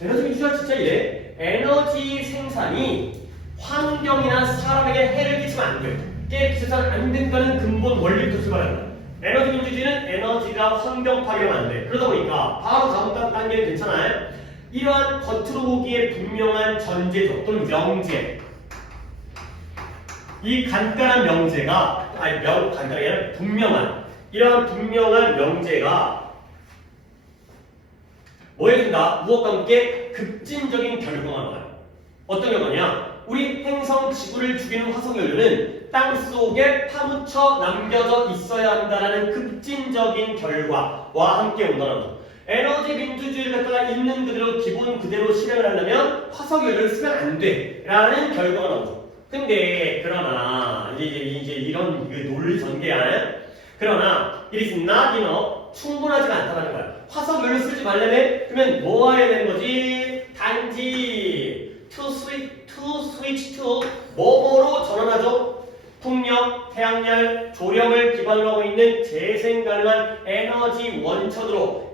에너지 민주주의가 진짜 이래. 에너지 생산이 환경이나 사람에게 해를 끼치면 안 돼. 깨끗해서는 안 된다는 근본 원리부터 출발한다. 에너지 민주주의는 에너지가 환경 파괴하면 안 돼. 그러다 보니까 바로 다음 단계는 괜찮아요. 이러한 겉으로 보기에 분명한 전제조 또는 명제. 이 간단한 명제가 간단하게 아니라 분명한 이러한 분명한 명제가 뭐 해준다? 무엇과 함께 급진적인 결과가 나와요. 어떤 결과냐? 우리 행성 지구를 죽이는 화석연료는 땅속에 파묻혀 남겨져 있어야 한다는 급진적인 결과와 함께 온다는 거. 에너지 민주주의를 갖다가 있는 그대로 기본 그대로 실행을 하려면 화석연료를 쓰면 안 돼 라는 결과가 나오죠. 근데 그러나 이제 이런 논리 전개야. 그러나 it is not enough. 충분하지가 않다는 거야. 화석연료 쓰지 말려면 그러면 뭐 해야 되는 거지? 단지 to switch to 뭐뭐로 전환하죠? 풍력, 태양열, 조력을 기반으로 하고 있는 재생 가능한 에너지 원으로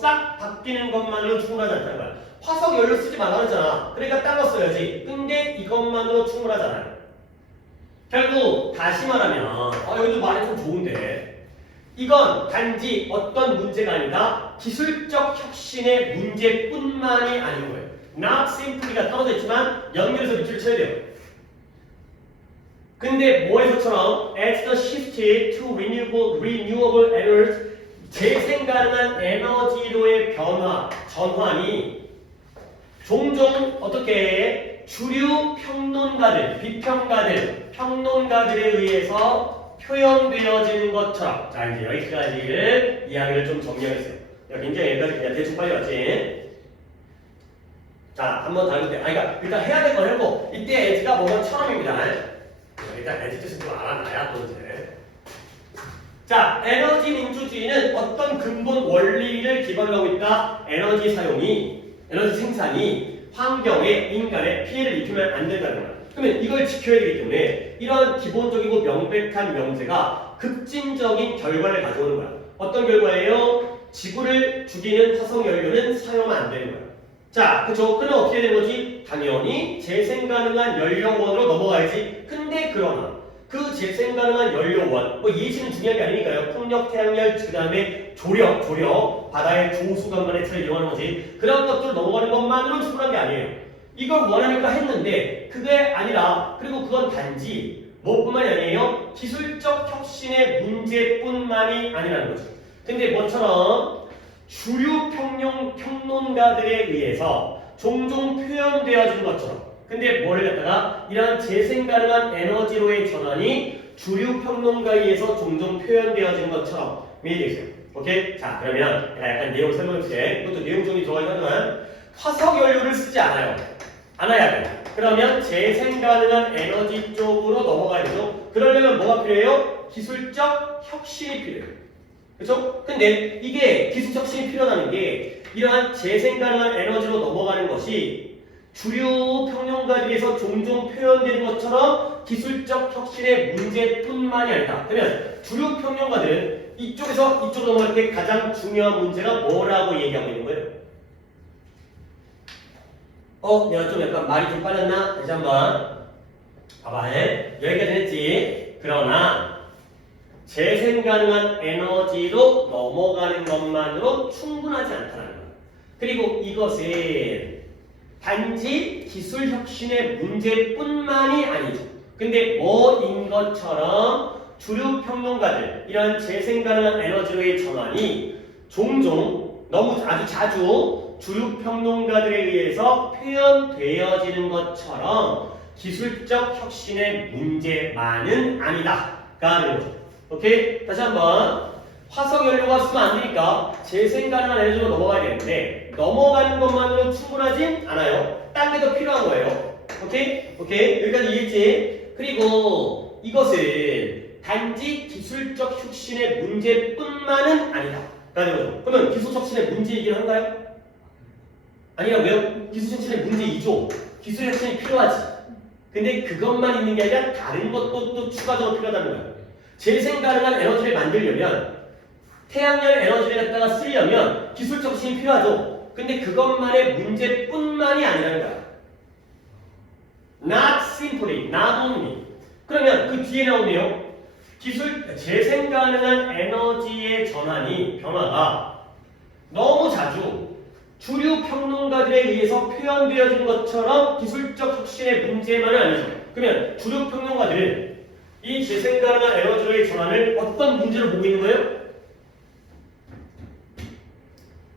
싹 바뀌는 것만으로 충분하지 않다는 거야. 화석연료 쓰지 말라 그러잖아. 그러니까 딴 거 써야지. 근데 이것만으로 충분하잖아요. 결국 다시 말하면 여기도 말이 좀 좋은데 이건 단지 어떤 문제가 아니다. 기술적 혁신의 문제뿐만이 아닌 거예요. Not simply가 떨어져 있지만 연결해서 밑줄을 쳐야 돼요. 근데 뭐에서처럼 as the shift to renewable energy 재생 가능한 에너지로의 전환이 종종 어떻게 주류 평론가들, 평론가들에 의해서 표현되어지는 것처럼 자 이제 여기까지를 이야기를 좀 정리하겠어요. 굉장히 여기까지 그냥 대충 빨리 왔지. 자 한번 다룰 때 그러니까 일단 해야 될 건 해고 이때 에지가 뭐뭐처럼입니다. 일단 에지 뜻은 좀 알아놔야 또 이제 자 에너지 민주주의는 어떤 근본 원리를 기반으로 하고 있다. 에너지 생산이 환경에 인간에 피해를 입히면 안 된다는 거야. 그러면 이걸 지켜야 되기 때문에 이런 기본적이고 명백한 명제가 급진적인 결과를 가져오는 거야. 어떤 결과예요? 지구를 죽이는 화석연료는 사용하면 안 되는 거야. 자, 그쵸? 그럼 어떻게 되는 거지? 당연히 재생 가능한 연료원으로 넘어가야지. 근데 그러나 그 재생 가능한 연료원, 예시는 중요한 게 아니니까요. 풍력, 태양열, 그 다음에 조력, 바다의 조수간만의 차를 이용하는 거지. 그런 것들 넘어가는 것만으로는 충분한 게 아니에요. 이걸 원하니까 했는데 그게 아니라 그리고 그건 단지 뭐뿐만이 아니에요. 기술적 혁신의 문제뿐만이 아니라는 거죠. 근데 뭐처럼 주류 평론가들에 의해서 종종 표현되어진 것처럼 근데 뭐를 갖다가 이러한 재생 가능한 에너지로의 전환이 주류 평론가에 의해서 종종 표현되어진 것처럼 이해되세요? 오케이? 자 그러면 약간 내용 설명해줄게. 이것도 내용 정리 좋아하지만 화석연료를 쓰지 않아야 돼. 그러면 재생 가능한 에너지 쪽으로 넘어가야 되죠. 그러려면 뭐가 필요해요? 기술적 혁신이 필요해요. 그렇죠? 근데 이게 기술적 혁신이 필요하다는 게 이러한 재생 가능한 에너지로 넘어가는 것이 주류 평론가들에서 종종 표현되는 것처럼 기술적 혁신의 문제뿐만이 아니다. 그러면 주류 평론가들은 이쪽에서 이쪽으로 넘어갈 때 가장 중요한 문제가 뭐라고 얘기하고 있는 거예요? 내가 좀 약간 말이 좀 빨랐나? 다시 한번 봐봐. 여기까지 했지. 그러나 재생 가능한 에너지로 넘어가는 것만으로 충분하지 않다는 거야. 그리고 이것은 단지 기술 혁신의 문제뿐만이 아니죠. 근데 뭐인 것처럼 주류 평론가들 이런 재생 가능한 에너지로의 전환이 종종 너무 아주 자주 주류평론가들에 의해서 표현되어지는 것처럼 기술적 혁신의 문제만은 아니다.가 되는 거죠. 오케이? 다시 한번 화석 연료가 쓰면 안 되니까 재생 가능한 에너지로 넘어가야 되는데 넘어가는 것만으로 충분하진 않아요. 딴 게 더 필요한 거예요. 오케이? 오케이? 여기까지 이해했지? 그리고 이것은 단지 기술적 혁신의 문제뿐만은 아니다. 라는 거죠. 그러면 기술적 혁신의 문제 얘기를 한가요? 아니라고요? 기술 혁신의 문제이죠. 기술 혁신이 필요하지. 근데 그것만 있는 게 아니라 다른 것도 또 추가적으로 필요하다는 거예요. 재생 가능한 에너지를 만들려면 태양열 에너지를 갖다가 쓰려면 기술적 혁신이 필요하죠. 근데 그것만의 문제뿐만이 아니라는 거야. Not simply, not only. 그러면 그 뒤에 나오네요. 재생 가능한 에너지의 변화가 너무 자주 주류 평론가들에 의해서 표현되어진 것처럼 기술적 혁신의 문제만은 아니죠. 그러면 주류 평론가들은 이 재생 가능한 에너지의 전환을 어떤 문제로 보고 있는 거예요?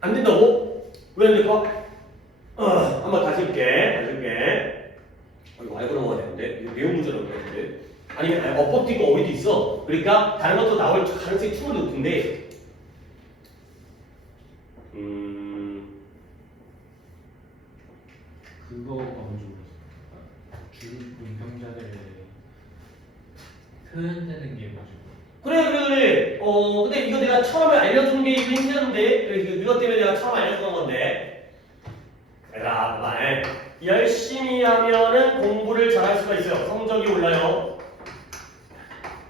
안 된다고? 왜 안 될까? 한번 다시 해볼게. 이거 알고 넘어가야 되는데 이거 내용 문제라고 그러는데 아니면 어법도 있고 어휘도 있어. 그러니까 다른 것도 나올 가능성이 충분히 높은데 그거가 먼저 모르겠어요. 주문평자들의 표현되는 게 뭐죠? 그래. 근데 이거 내가 처음에 알려준 게 힘들었는데 이것 때문에 내가 처음 알려준 건데 얘들아 봐봐. 열심히 하면은 공부를 잘할 수가 있어요. 성적이 올라요.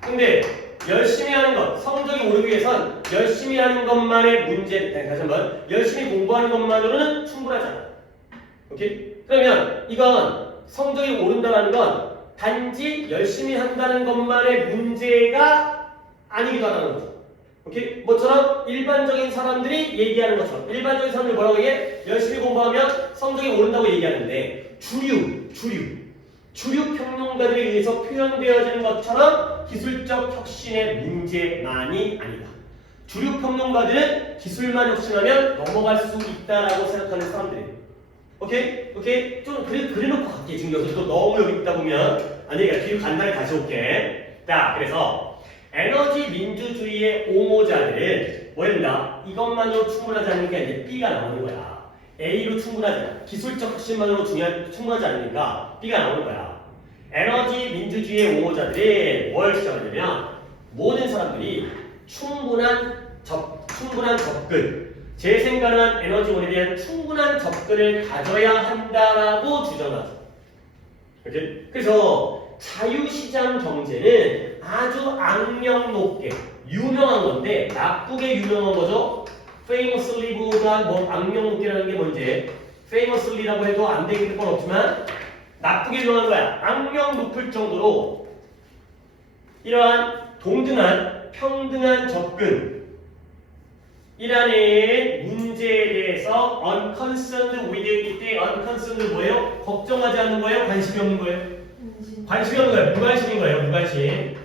근데 열심히 하는 것, 성적이 오르기 위해선 열심히 하는 것만의 문제, 다시 한번 열심히 공부하는 것만으로는 충분하지 않아. 오케이? 그러면 이건 성적이 오른다는 건 단지 열심히 한다는 것만의 문제가 아니기도 하다는 거죠. 오케이? 뭐처럼 일반적인 사람들이 얘기하는 것처럼 일반적인 사람들이 뭐라고 얘기해? 열심히 공부하면 성적이 오른다고 얘기하는데 주류 평론가들에 의해서 표현되어지는 것처럼 기술적 혁신의 문제만이 아니다. 주류 평론가들은 기술만 혁신하면 넘어갈 수 있다라고 생각하는 사람들이에요. 오케이? 좀 그래놓고 갈게. 지금 여기서 또 너무 여기 있다 보면 아니, 뒤로 간단히 다시 올게. 자, 그래서 에너지 민주주의의 옹호자들은 뭐랬나? 이것만으로 충분하지 않으니까 이제 B가 나오는 거야. A로 충분하지 않아. 기술적 혁신만으로 충분하지 않으니까 B가 나오는 거야. 에너지 민주주의의 옹호자들은 뭘 주장하냐면 모든 사람들이 충분한 접근, 재생 가능한 에너지원에 대한 충분한 접근을 가져야 한다라고 주장하죠. 오케이? 그래서 자유시장 경제는 아주 악명 높게 유명한 건데 나쁘게 유명한 거죠. famously보다 뭐 악명 높게라는 게 뭔지 famously라고 해도 안 되는 건 없지만 나쁘게 유명한 거야. 악명 높을 정도로 이러한 동등한 평등한 접근 이라는 문제에 대해서 unconcerned with 이때 unconcerned 뭐예요? 걱정하지 않는 거예요? 관심이 없는 거예요? 관심이 없는 거예요. 무관심인 거예요. 무관심.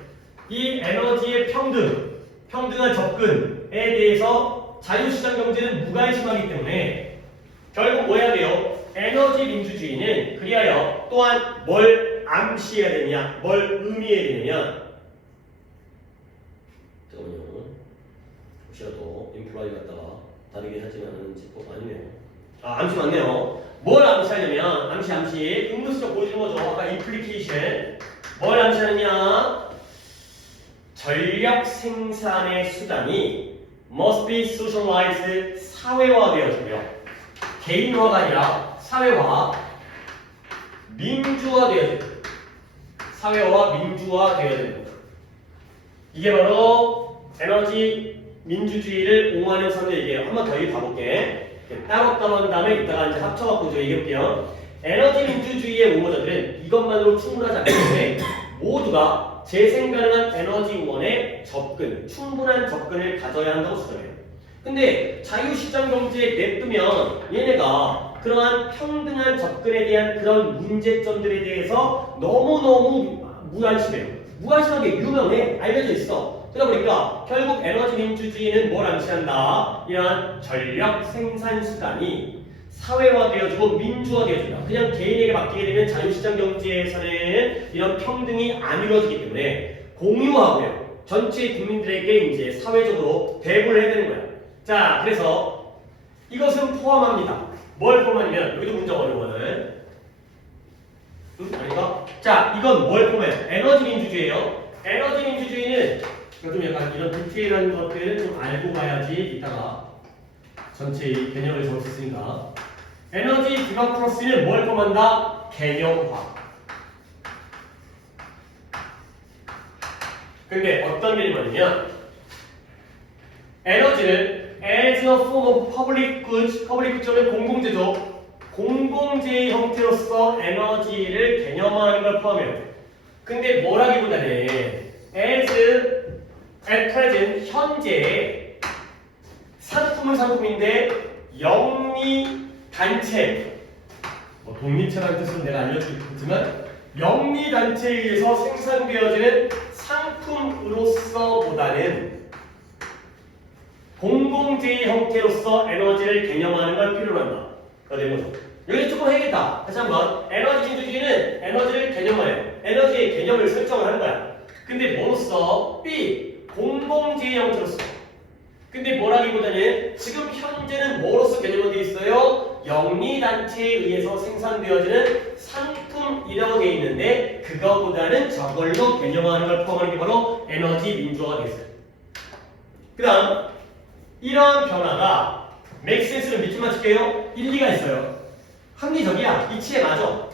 이 에너지의 평등한 접근에 대해서 자유시장 경제는 무관심하기 때문에 결국 뭐 해야 돼요? 에너지 민주주의는 그리하여 또한 뭘 암시해야 되냐? 뭘 의미해야 되느냐? 잠깐만요. 혹시라도 인플라이 갖다가 다르게 하진 않은지 아니네요. 암시 맞네요. 뭘 암시하냐면 암시 응급수적 보여주는 거죠. 아까 임플리케이션 뭘 암시하느냐? 전력 생산의 수단이 must be socialized 사회화되어지며 개인화가 아니라 사회화 민주화되어야 됩니다. 사회화 민주화되어야 됩니다. 이게 바로 에너지 민주주의를 옹호하는 사람들 얘기예요. 한 번 더 얘기 가볼게. 따로따로 한 다음에 이따가 이제 합쳐갖고 저 얘기해볼게요. 에너지 민주주의의 옹호자들은 이것만으로 충분하지 않기 때문에 모두가 재생 가능한 에너지원의 충분한 접근을 가져야 한다고 주장해요. 근데 자유시장 경제에 냅두면 얘네가 그러한 평등한 접근에 대한 그런 문제점들에 대해서 너무너무 무관심해요. 무관심한 게 유명해. 알려져 있어. 그러다 보니까 결국 에너지 민주주의는 뭘 암시한다? 이러한 전력 생산 수단이 사회화되어지고 민주화되어진다. 그냥 개인에게 맡기게 되면 자유시장 경제에서는 이런 평등이 안 이루어지기 때문에 공유하고요. 전체 국민들에게 이제 사회적으로 배분을 해야 되는 거야. 자, 그래서 이것은 포함합니다. 뭘 포함하냐면 여기도 문제 어려워는 아닌가? 자, 이건 뭘 포함해요? 에너지 민주주의예요. 에너지 민주주의는 좀 약간 이런 디테일한 것들은 좀 알고 가야지 이따가 전체 이 개념을 적을 수 있으니까. 에너지 디모크라시는 뭘 포함한다? 개념화. 근데 어떤 개념이냐면 에너지를 as a form of public goods, public goods는 공공재죠. 공공재의 형태로서 에너지를 개념화하는 걸 포함해요. 근데 뭐라기보다는 as at present 현재 상품은 상품인데 영리 단체 뭐 독립체라는 뜻은 내가 알려주겠지만 영리 단체에 의해서 생산되어지는 상품으로서보다는 공공재의 형태로서 에너지를 개념화하는 걸 필요로 한다. 여기 조금 해야겠다. 다시 한번 에너지 민주주의는 에너지를 개념화해요. 에너지의 개념을 설정을 하는 거야. 근데 뭐로써? B. 공공재의 형태로서. 근데 뭐라기보다는 지금 현재는 뭐로서 개념화되어 있어요? 영리단체에 의해서 생산되어지는 상품이라고 되어 있는데 그거보다는 저걸로 개념화하는 걸 포함하는 게 바로 에너지 민주화가 되어 있어요. 그 다음 이러한 변화가 make sense를 밑줄 맞출게요. 일리가 있어요. 합리적이야. 이치에 맞아.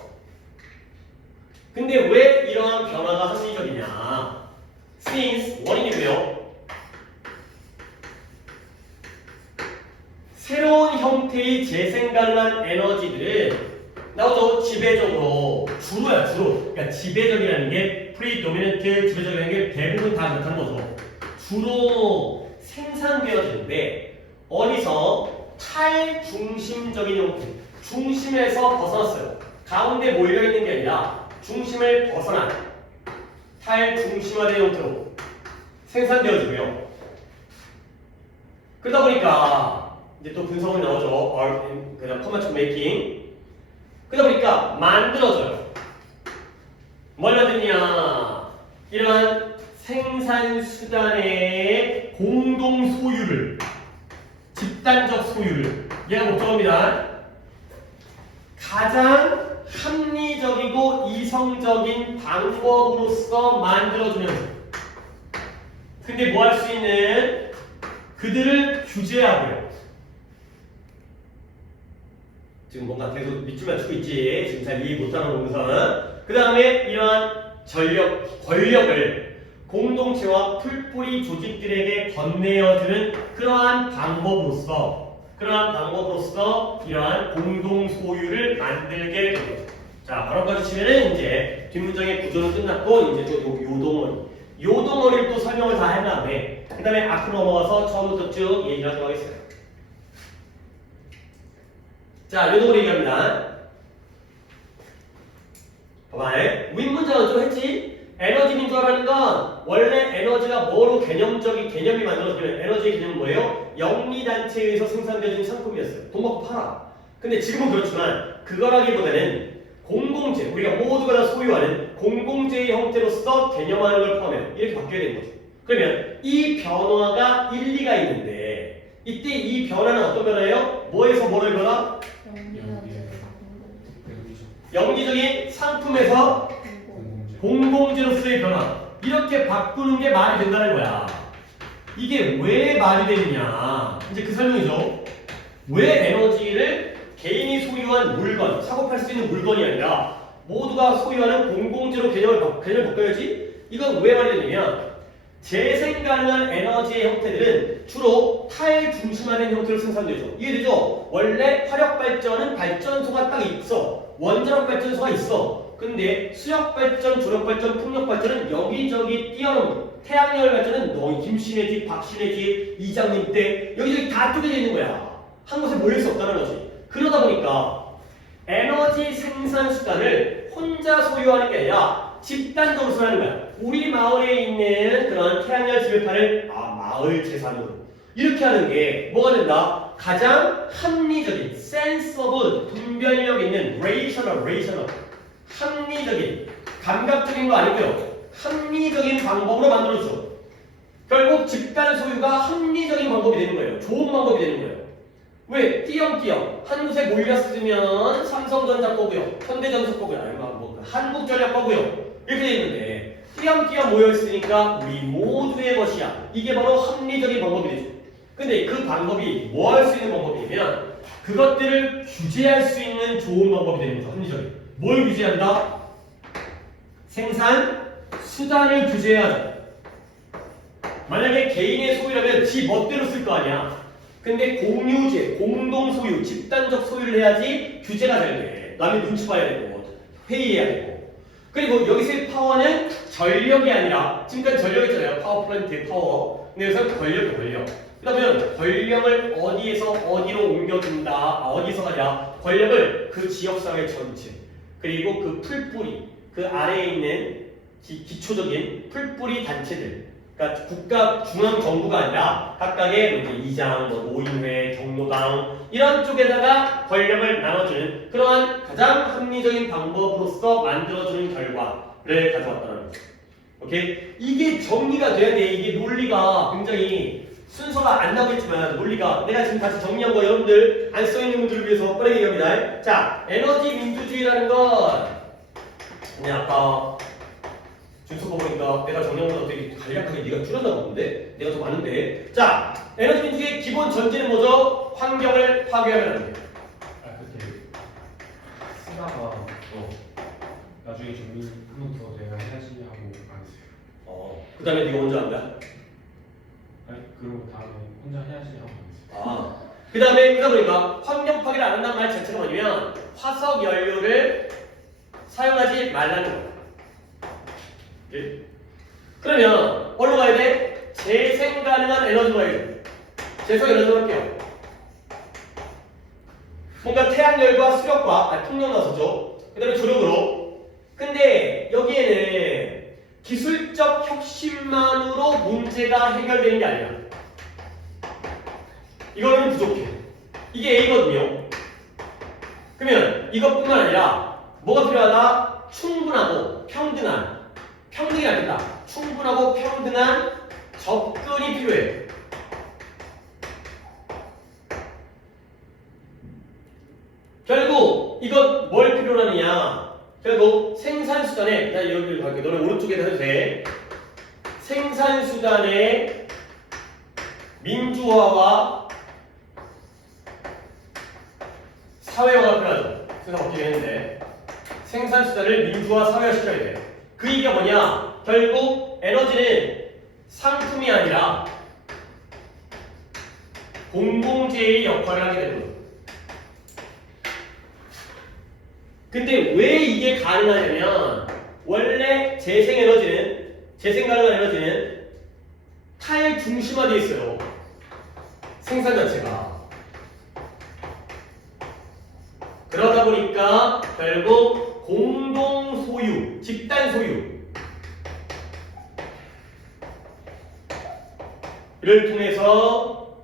근데 왜 이러한 변화가 합리적이냐? since 원인이 왜요? 새로운 형태의 재생 가능한 에너지들은 나오죠. 지배적으로 주로야 주로. 그러니까 지배적이라는 게 predominant 지배적이라는 게 대부분 다 그렇다는 거죠. 주로 생산되어지는데 어디서 탈중심적인 형태. 중심에서 벗어났어요. 가운데 몰려있는 게 아니라 중심을 벗어난 탈중심화된 형태로 생산되어지고요. 그러다 보니까 이제 또 분석이 나오죠. 그다음 커머셜 메이킹. 그러다 보니까 만들어져요. 뭘 만드냐? 이러한 생산 수단의 공동 소유를, 집단적 소유를 얘가 목적입니다. 가장 합리적이고 이성적인 방법으로서 만들어주면서 근데 뭐 할 수 있는 그들을 규제하고요. 지금 뭔가 계속 밑줄 맞추고 있지. 지금 잘 이해 못하는 부분은. 그 다음에 이러한 권력을 공동체와 풀뿌리 조직들에게 건네어주는 그러한 방법으로서 이러한 공동 소유를 만들게 됩니다. 자, 바로까지 치면은 이제 뒷문장의 구조는 끝났고 이제 또 요동어리를 또 설명을 다 한 다음에 그 다음에 앞으로 넘어가서 처음부터 쭉 얘기를 하도록 하겠습니다. 자, 요동어리 얘기합니다. 봐봐요. 윗문장은 좀 했지? 에너지 민주화라는 건 원래 에너지가 뭐로 개념이 만들어지면 에너지의 개념은 뭐예요? 영리단체에 의해서 생산되어진 상품이었어요. 돈 받고 팔아. 근데 지금은 그렇지만 그거라기보다는 공공재, 우리가 모두가 다 소유하는 공공재의 형태로서 개념하는 걸 포함해요. 이렇게 바뀌어야 되는 거죠. 그러면 이 변화가 일리가 있는데 이때 이 변화는 어떤 변화예요? 뭐에서 뭐를 변화? 영리적인 상품에서 공공재로서의 변화. 이렇게 바꾸는 게 말이 된다는 거야. 이게 왜 말이 되느냐? 이제 그 설명이죠. 왜 에너지를 개인이 소유한 물건, 사고 팔 수 있는 물건이 아니라 모두가 소유하는 공공재로 개념을 바꿔야지? 이건 왜 말이 되느냐? 재생 가능한 에너지의 형태들은 주로 탈중심화된 형태로 생산되죠. 이해되죠? 원래 화력 발전은 발전소가 딱 있어. 원자력 발전소가 있어. 근데 수력 발전, 조력 발전, 풍력 발전은 여기저기 뛰어넘는 태양열 발전은 너 김씨네 집, 박씨네 집, 이장님 때 여기저기 다 쪼개져 있는 거야. 한 곳에 몰릴 수 없다는 거지. 그러다 보니까 에너지 생산 수단을 혼자 소유하는 게 아니라 집단적으로 쓰라는 거야. 우리 마을에 있는 그런 태양열 지배판을 마을 재산으로 이렇게 하는 게 뭐가 된다? 가장 합리적인 sense of 분별력 있는 rational 합리적인 감각적인 거 아니고요. 합리적인 방법으로 만들어줘. 결국 집단 소유가 합리적인 방법이 되는 거예요. 좋은 방법이 되는 거예요. 왜? 띄엄띄엄 한 곳에 몰렸으면 삼성전자 거고요, 현대전자 거고요, 아니면 한국전력 거고요 이렇게 돼 있는데 띄엄띄엄 모여 있으니까 우리 모두의 것이야. 이게 바로 합리적인 방법이 되죠. 근데 그 방법이 뭐 할 수 있는 방법이냐면 그것들을 규제할 수 있는 좋은 방법이 되는 거죠. 합리적인. 뭘 규제한다? 생산 수단을 규제해야 돼. 만약에 개인의 소유라면 지 멋대로 쓸 거 아니야. 근데 공유제, 공동소유, 집단적 소유를 해야지 규제가 잘 돼. 남의 눈치 봐야 되고 회의해야 되고. 그리고 여기서의 파워는 전력이 아니라 지금까지 전력 있잖아요. 파워 플랜트, 파워. 근데 여기서 권력. 그러면 권력을 어디에서 어디로 옮겨준다. 어디서가 아니라 권력을 그 지역사회 전체 그리고 그 풀뿌리, 그 아래에 있는 기초적인 풀뿌리 단체들, 그러니까 국가 중앙 정부가 아니라 각각의 이장, 노인회, 경로당 이런 쪽에다가 권력을 나눠주는 그러한 가장 합리적인 방법으로서 만들어주는 결과를 가져왔다는 거죠. 오케이? 이게 정리가 돼야 돼. 이게 논리가 굉장히 순서가 안 나오겠지만 논리가 내가 지금 다시 정리한 거 여러분들 안 써있는 분들을 위해서 빠르게 얘기합니다. 자, 에너지 민주주의라는 건 그냥 아까 준수법 보니까 내가 정리한 건 되게 간략하게 네가 줄였나 보는데 내가 더 많은데. 자, 에너지 민주주의의 기본 전제는 뭐죠? 환경을 파괴하면 안 돼. 그때 쓰다가 나중에 정리 한 번 더 내가 해야지 하고 안 했어요. 그 다음에 네가 먼저 한 거야? 아니 그러고 다음에 혼자 해야지 하고 안 했어요. 그 다음에 그러다 보니까 환경 파괴를 안 한다는 말 자체가 뭐냐면 화석 연료를 사용하지 말라는 거야. 예? 그러면 어디로 가야 돼? 재생 가능한 에너지로 가야 돼. 재생 에너지로 할게요. 뭔가 태양열과 수력과 풍력 나서죠. 그 다음에 조력으로. 근데 여기에는 기술적 혁신만으로 문제가 해결되는 게 아니야. 이거는 부족해. 이게 A거든요. 그러면 이것뿐만 아니라 뭐가 필요하다? 충분하고 평등한, 평등이 아니다. 충분하고 평등한 접근이 필요해. 결국 이건 뭘 필요로 하느냐? 결국 생산수단에, 나 여기를 갈게. 너네 오른쪽에 해도 돼. 생산수단의 민주화와 사회화가 필요하죠. 생산 바뀌긴 했는데 생산수단을 민주화, 사회화 시켜야 돼. 그 얘기가 뭐냐? 결국 에너지는 상품이 아니라 공공재의 역할을 하게 되는 거예요. 근데 왜 이게 가능하냐면 원래 재생 가능한 에너지는 탈중심화되어 있어요. 생산 자체가. 그러다 보니까 결국 공동 소유, 집단 소유를 통해서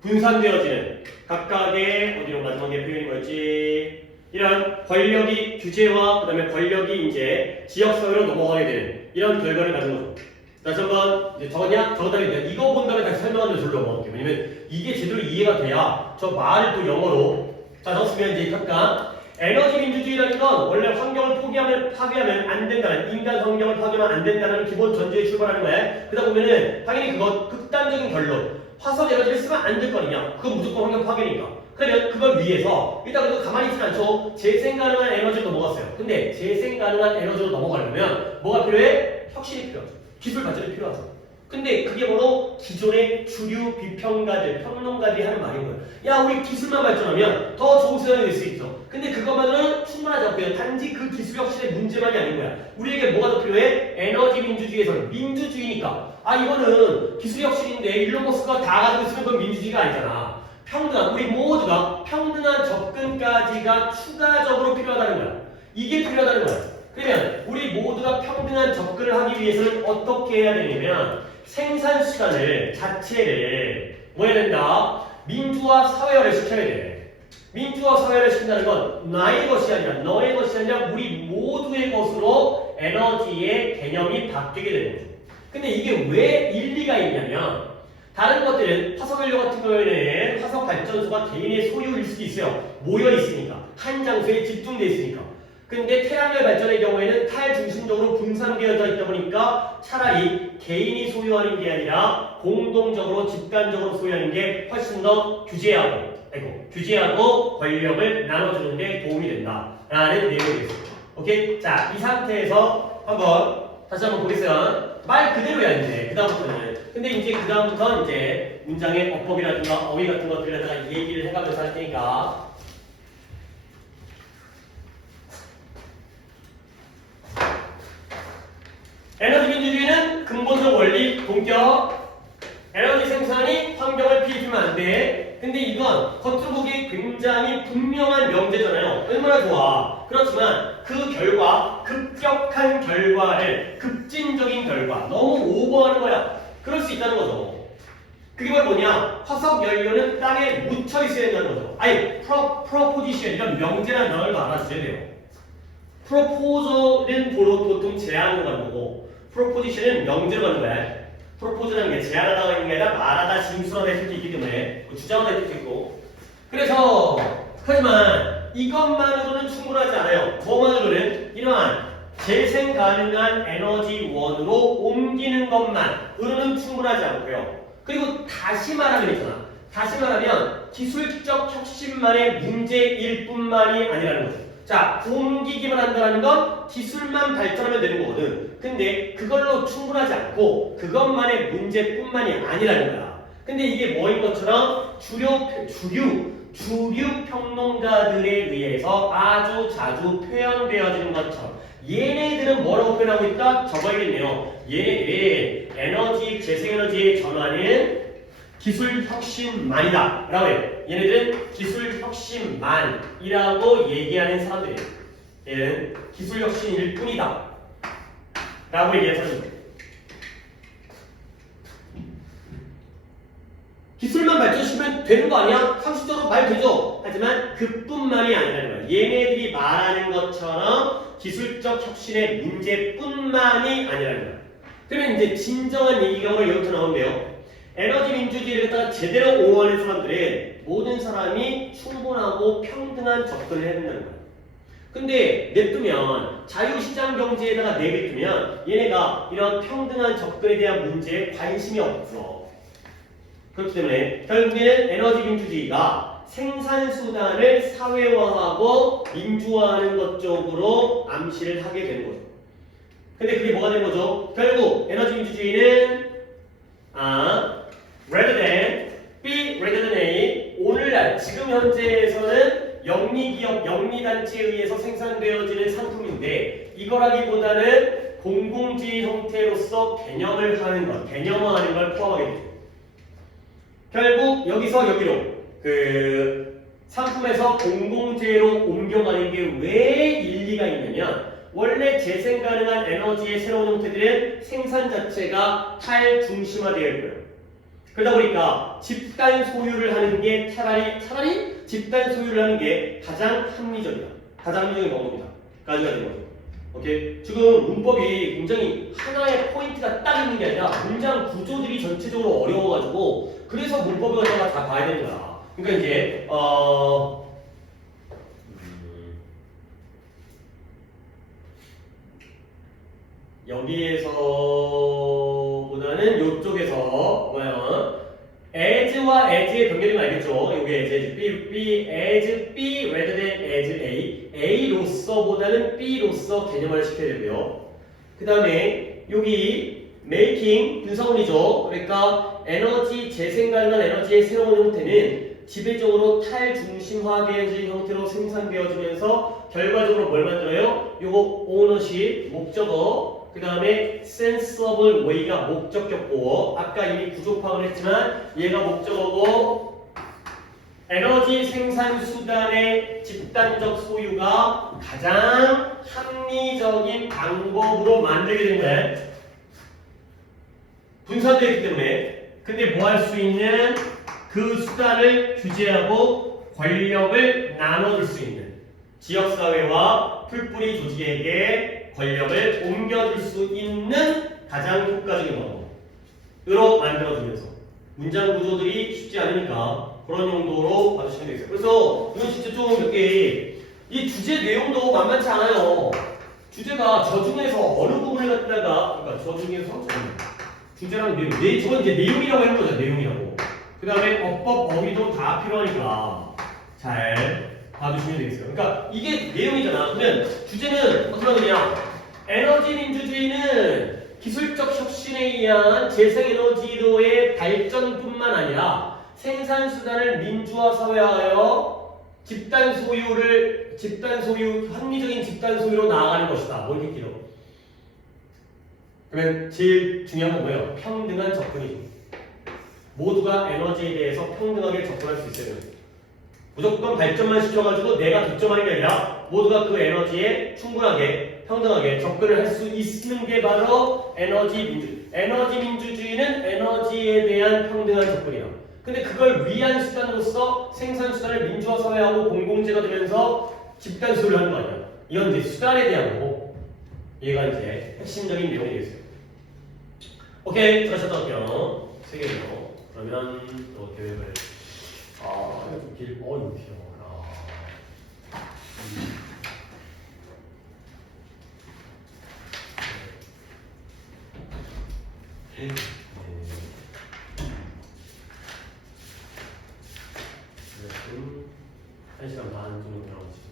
분산되어지는 각각의 어디로 마지막에 표현이 뭐였지? 이런 권력이 규제와 그다음에 권력이 이제 지역사회로 넘어가게 되는 이런 결과를 가진 거죠. 다시 한번 이제 적었냐? 적었다면 이거 본 다음에 다시 설명하는 데 절로 넘어갈게요. 왜냐면 이게 제대로 이해가 돼야 저 말을 또 영어로 자 적었으면 이제 잠깐 에너지 민주주의라는 건 원래 환경을 파괴하면 안 된다는 인간 환경을 파괴하면 안 된다는 기본 전제에 출발하는 거야. 그러다 보면은 당연히 그건 극단적인 결론 화석 에너지를 쓰면 안 될 거냐? 그건 무조건 환경 파괴니까. 그러면 그걸 위해서 일단 그래도 가만히 있지 않죠. 재생 가능한 에너지로 넘어갔어요. 근데 재생 가능한 에너지로 넘어가려면 뭐가 필요해? 혁신이 필요하죠. 기술 발전이 필요하죠. 근데 그게 바로 기존의 주류 비평가들, 평론가들이 하는 말인 거예요. 야, 우리 기술만 발전하면 더 좋은 세상이 될 수 있어. 근데 그것만으로는 충분하지 않고요. 단지 그 기술 혁신의 문제만이 아닌 거야. 우리에게 뭐가 더 필요해? 에너지 민주주의에서는 민주주의니까. 이거는 기술 혁신인데 일론 머스크가 다 가지고 있으면 그건 민주주의가 아니잖아. 평등한, 우리 모두가 평등한 접근까지가 추가적으로 필요하다는 거야. 이게 필요하다는 거야. 그러면 우리 모두가 평등한 접근을 하기 위해서는 어떻게 해야 되냐면 생산 수단을 자체를 뭐 해야 된다? 민주화 사회화를 시켜야 돼. 민주화 사회화를 시킨다는 건 나의 것이 아니라 너의 것이 아니라 우리 모두의 것으로 에너지의 개념이 바뀌게 되는 거죠. 근데 이게 왜 일리가 있냐면 다른 것들은 화석연료 같은 경우에는 화석 발전소가 개인의 소유일 수도 있어요. 모여 있으니까 한 장소에 집중돼 있으니까. 근데 태양열 발전의 경우에는 탈중심적으로 분산되어져 있다 보니까 차라리 개인이 소유하는 게 아니라 공동적으로 집단적으로 소유하는 게 훨씬 더 규제하고 권력을 나눠주는 데 도움이 된다라는 내용이 있습니다. 오케이? 자, 이 상태에서 다시 한번 보겠어요. 말 그대로야 이제 그다음부터는. 근데 이제 그다음부터 이제 문장의 어법이라든가 어휘 같은 것들을 갖다가 얘기를 해가면서 할 테니까. 에너지 민주주의는 근본적 원리, 본격. 에너지 생산이 환경을 피해주면 안 돼. 근데 이건 겉으로 보기 굉장히 분명한 명제잖아요. 얼마나 좋아. 그렇지만 그 결과, 급격한 결과를, 급진적인 결과, 너무 오버하는 거야. 그럴 수 있다는 거죠. 그게 뭐냐? 화석 연료는 땅에 묻혀 있어야 된다는 거죠. 아니, 프로포지션 이런 명제란 단어를 알아주셔야 돼요. 프로포저는 보통 제안으로 가는 거고, 프로포지션은 명제로 가는 거야. 프로포즈라는 게 제안하다가 있는 게 아니라 말하다 진술하다 할 수도 있기 때문에 주장하다 할 수도 있고. 그래서 하지만 이것만으로는 충분하지 않아요. 뭐만으로는 이러한 재생 가능한 에너지원으로 옮기는 것만으로는 충분하지 않고요. 그리고 다시 말하면 있잖아. 다시 말하면 기술적 혁신만의 문제일 뿐만이 아니라는 거죠. 자, 옮기기만 한다는 건 기술만 발전하면 되는 거거든. 근데 그걸로 충분하지 않고 그것만의 문제뿐만이 아니라는 거야. 근데 이게 뭐인 것처럼 주류 평론가들에 의해서 아주 자주 표현되어지는 것처럼 얘네들은 뭐라고 표현하고 있다? 적어야겠네요. 얘네들은 에너지, 재생에너지의 전환은 기술 혁신만이다 라고 해요. 얘네들은 기술 혁신만이라고 얘기하는 사람들이에요. 얘는 기술 혁신일 뿐이다 라고 얘기하는 사람들이에요. 기술만 발전시키면 되는 거 아니야? 상식적으로 말 되죠? 하지만 그뿐만이 아니라는 거야. 얘네들이 말하는 것처럼 기술적 혁신의 문제뿐만이 아니라는 거야. 그러면 이제 진정한 얘기가 오늘 여기부터 나오는데요. 에너지 민주주의를 갖다가 제대로 옹호하는 사람들은 모든 사람이 충분하고 평등한 접근을 해야 된다는 거야. 근데 냅두면 자유시장 경제에다가 내비두면 얘네가 이런 평등한 접근에 대한 문제에 관심이 없어. 그렇기 때문에 결국에는 에너지 민주주의가 생산수단을 사회화하고 민주화하는 것 쪽으로 암시를 하게 되는 거죠. 근데 그게 뭐가 되는 거죠? 결국 에너지 민주주의는 rather than B, rather than A 오늘날 지금 현재에서는 영리기업, 영리단체에 의해서 생산되어지는 상품인데 이거라기보다는 공공주의 형태로서 개념화하는 걸 포함하게 되죠. 결국 여기서 여기로 그 상품에서 공공재로 옮겨가는 게 왜 일리가 있냐면 원래 재생 가능한 에너지의 새로운 형태들은 생산 자체가 탈중심화되어 있고요. 그러다 보니까 집단 소유를 하는 게 차라리 집단 소유를 하는 게 가장 합리적이다. 가장 합리적인 방법이다. 까지가 된 거죠. 오케이? 지금 문법이 굉장히 하나의 포인트가 딱 있는 게 아니라 문장 구조들이 전체적으로 어려워가지고 그래서 문법을 갖다가 다 봐야 되는 거야. 그러니까 이제 여기에서보다는 이쪽에서 as와 as의 변경이면 알겠죠? 여기 as, B as B rather than as A A로서보다는 B로서 개념화를 시켜야 되고요. 그 다음에 여기 making 분사원이죠. 그러니까 에너지 재생 가능한 에너지의 새로운 형태는 지배적으로 탈중심화되어진 형태로 생산되어지면서 결과적으로 뭘 만들어요? 요거 ownership 목적어, 그 다음에 sensible way가 목적격 보어. 아까 이미 구조 파악을 했지만 얘가 목적어고 에너지 생산 수단의 집단적 소유가 가장 합리적인 방법으로 만들게 된 거야. 분산되어 있기 때문에. 근데 뭐 할 수 있는 그 수단을 규제하고 권력을 나눠줄 수 있는 지역사회와 풀뿌리 조직에게 권력을 옮겨줄 수 있는 가장 효과적인 방법으로 만들어주면서 문장 구조들이 쉽지 않으니까 그런 용도로 봐주시면 되겠어요. 그래서 이건 진짜 좀 이렇게 이 주제 내용도 만만치 않아요. 주제가 저 중에서 어느 부분을 갖다가 그러니까 저 중에서 주제랑 내용, 저건 이제 내용이라고 하는 거죠. 내용이라고. 그 다음에 어법, 어휘도 다 필요하니까 잘 봐주시면 되겠어요. 그러니까 이게 내용이잖아. 그러면 주제는 어떻게 하느냐? 에너지 민주주의는 기술적 혁신에 의한 재생에너지로의 발전뿐만 아니라 생산 수단을 민주화 사회화하여 집단 소유, 합리적인 집단 소유로 나아가는 것이다. 뭘 이렇게 길어? 그러면 제일 중요한 건 뭐예요? 평등한 접근이죠. 모두가 에너지에 대해서 평등하게 접근할 수 있어야 돼요. 무조건 발전만 시켜가지고 내가 득점하는 게 아니라 모두가 그 에너지에 충분하게 평등하게 접근을 할 수 있는 게 바로 에너지 민주주의는 에너지에 대한 평등한 접근이다. 근데 그걸 위한 수단으로서 생산 수단을 민주화 사회하고 공공재가 되면서 집단 소유를 하는 거 아니야. 이건 이제 수단에 대한 거고 얘가 이제 핵심적인 내용이 되겠어요. 오케이, 들어가셨다 할게요. 세 개로. 그러면 또 계획을 이거 좀 이거 길어라. 지금 1시간 반 정도 남았지.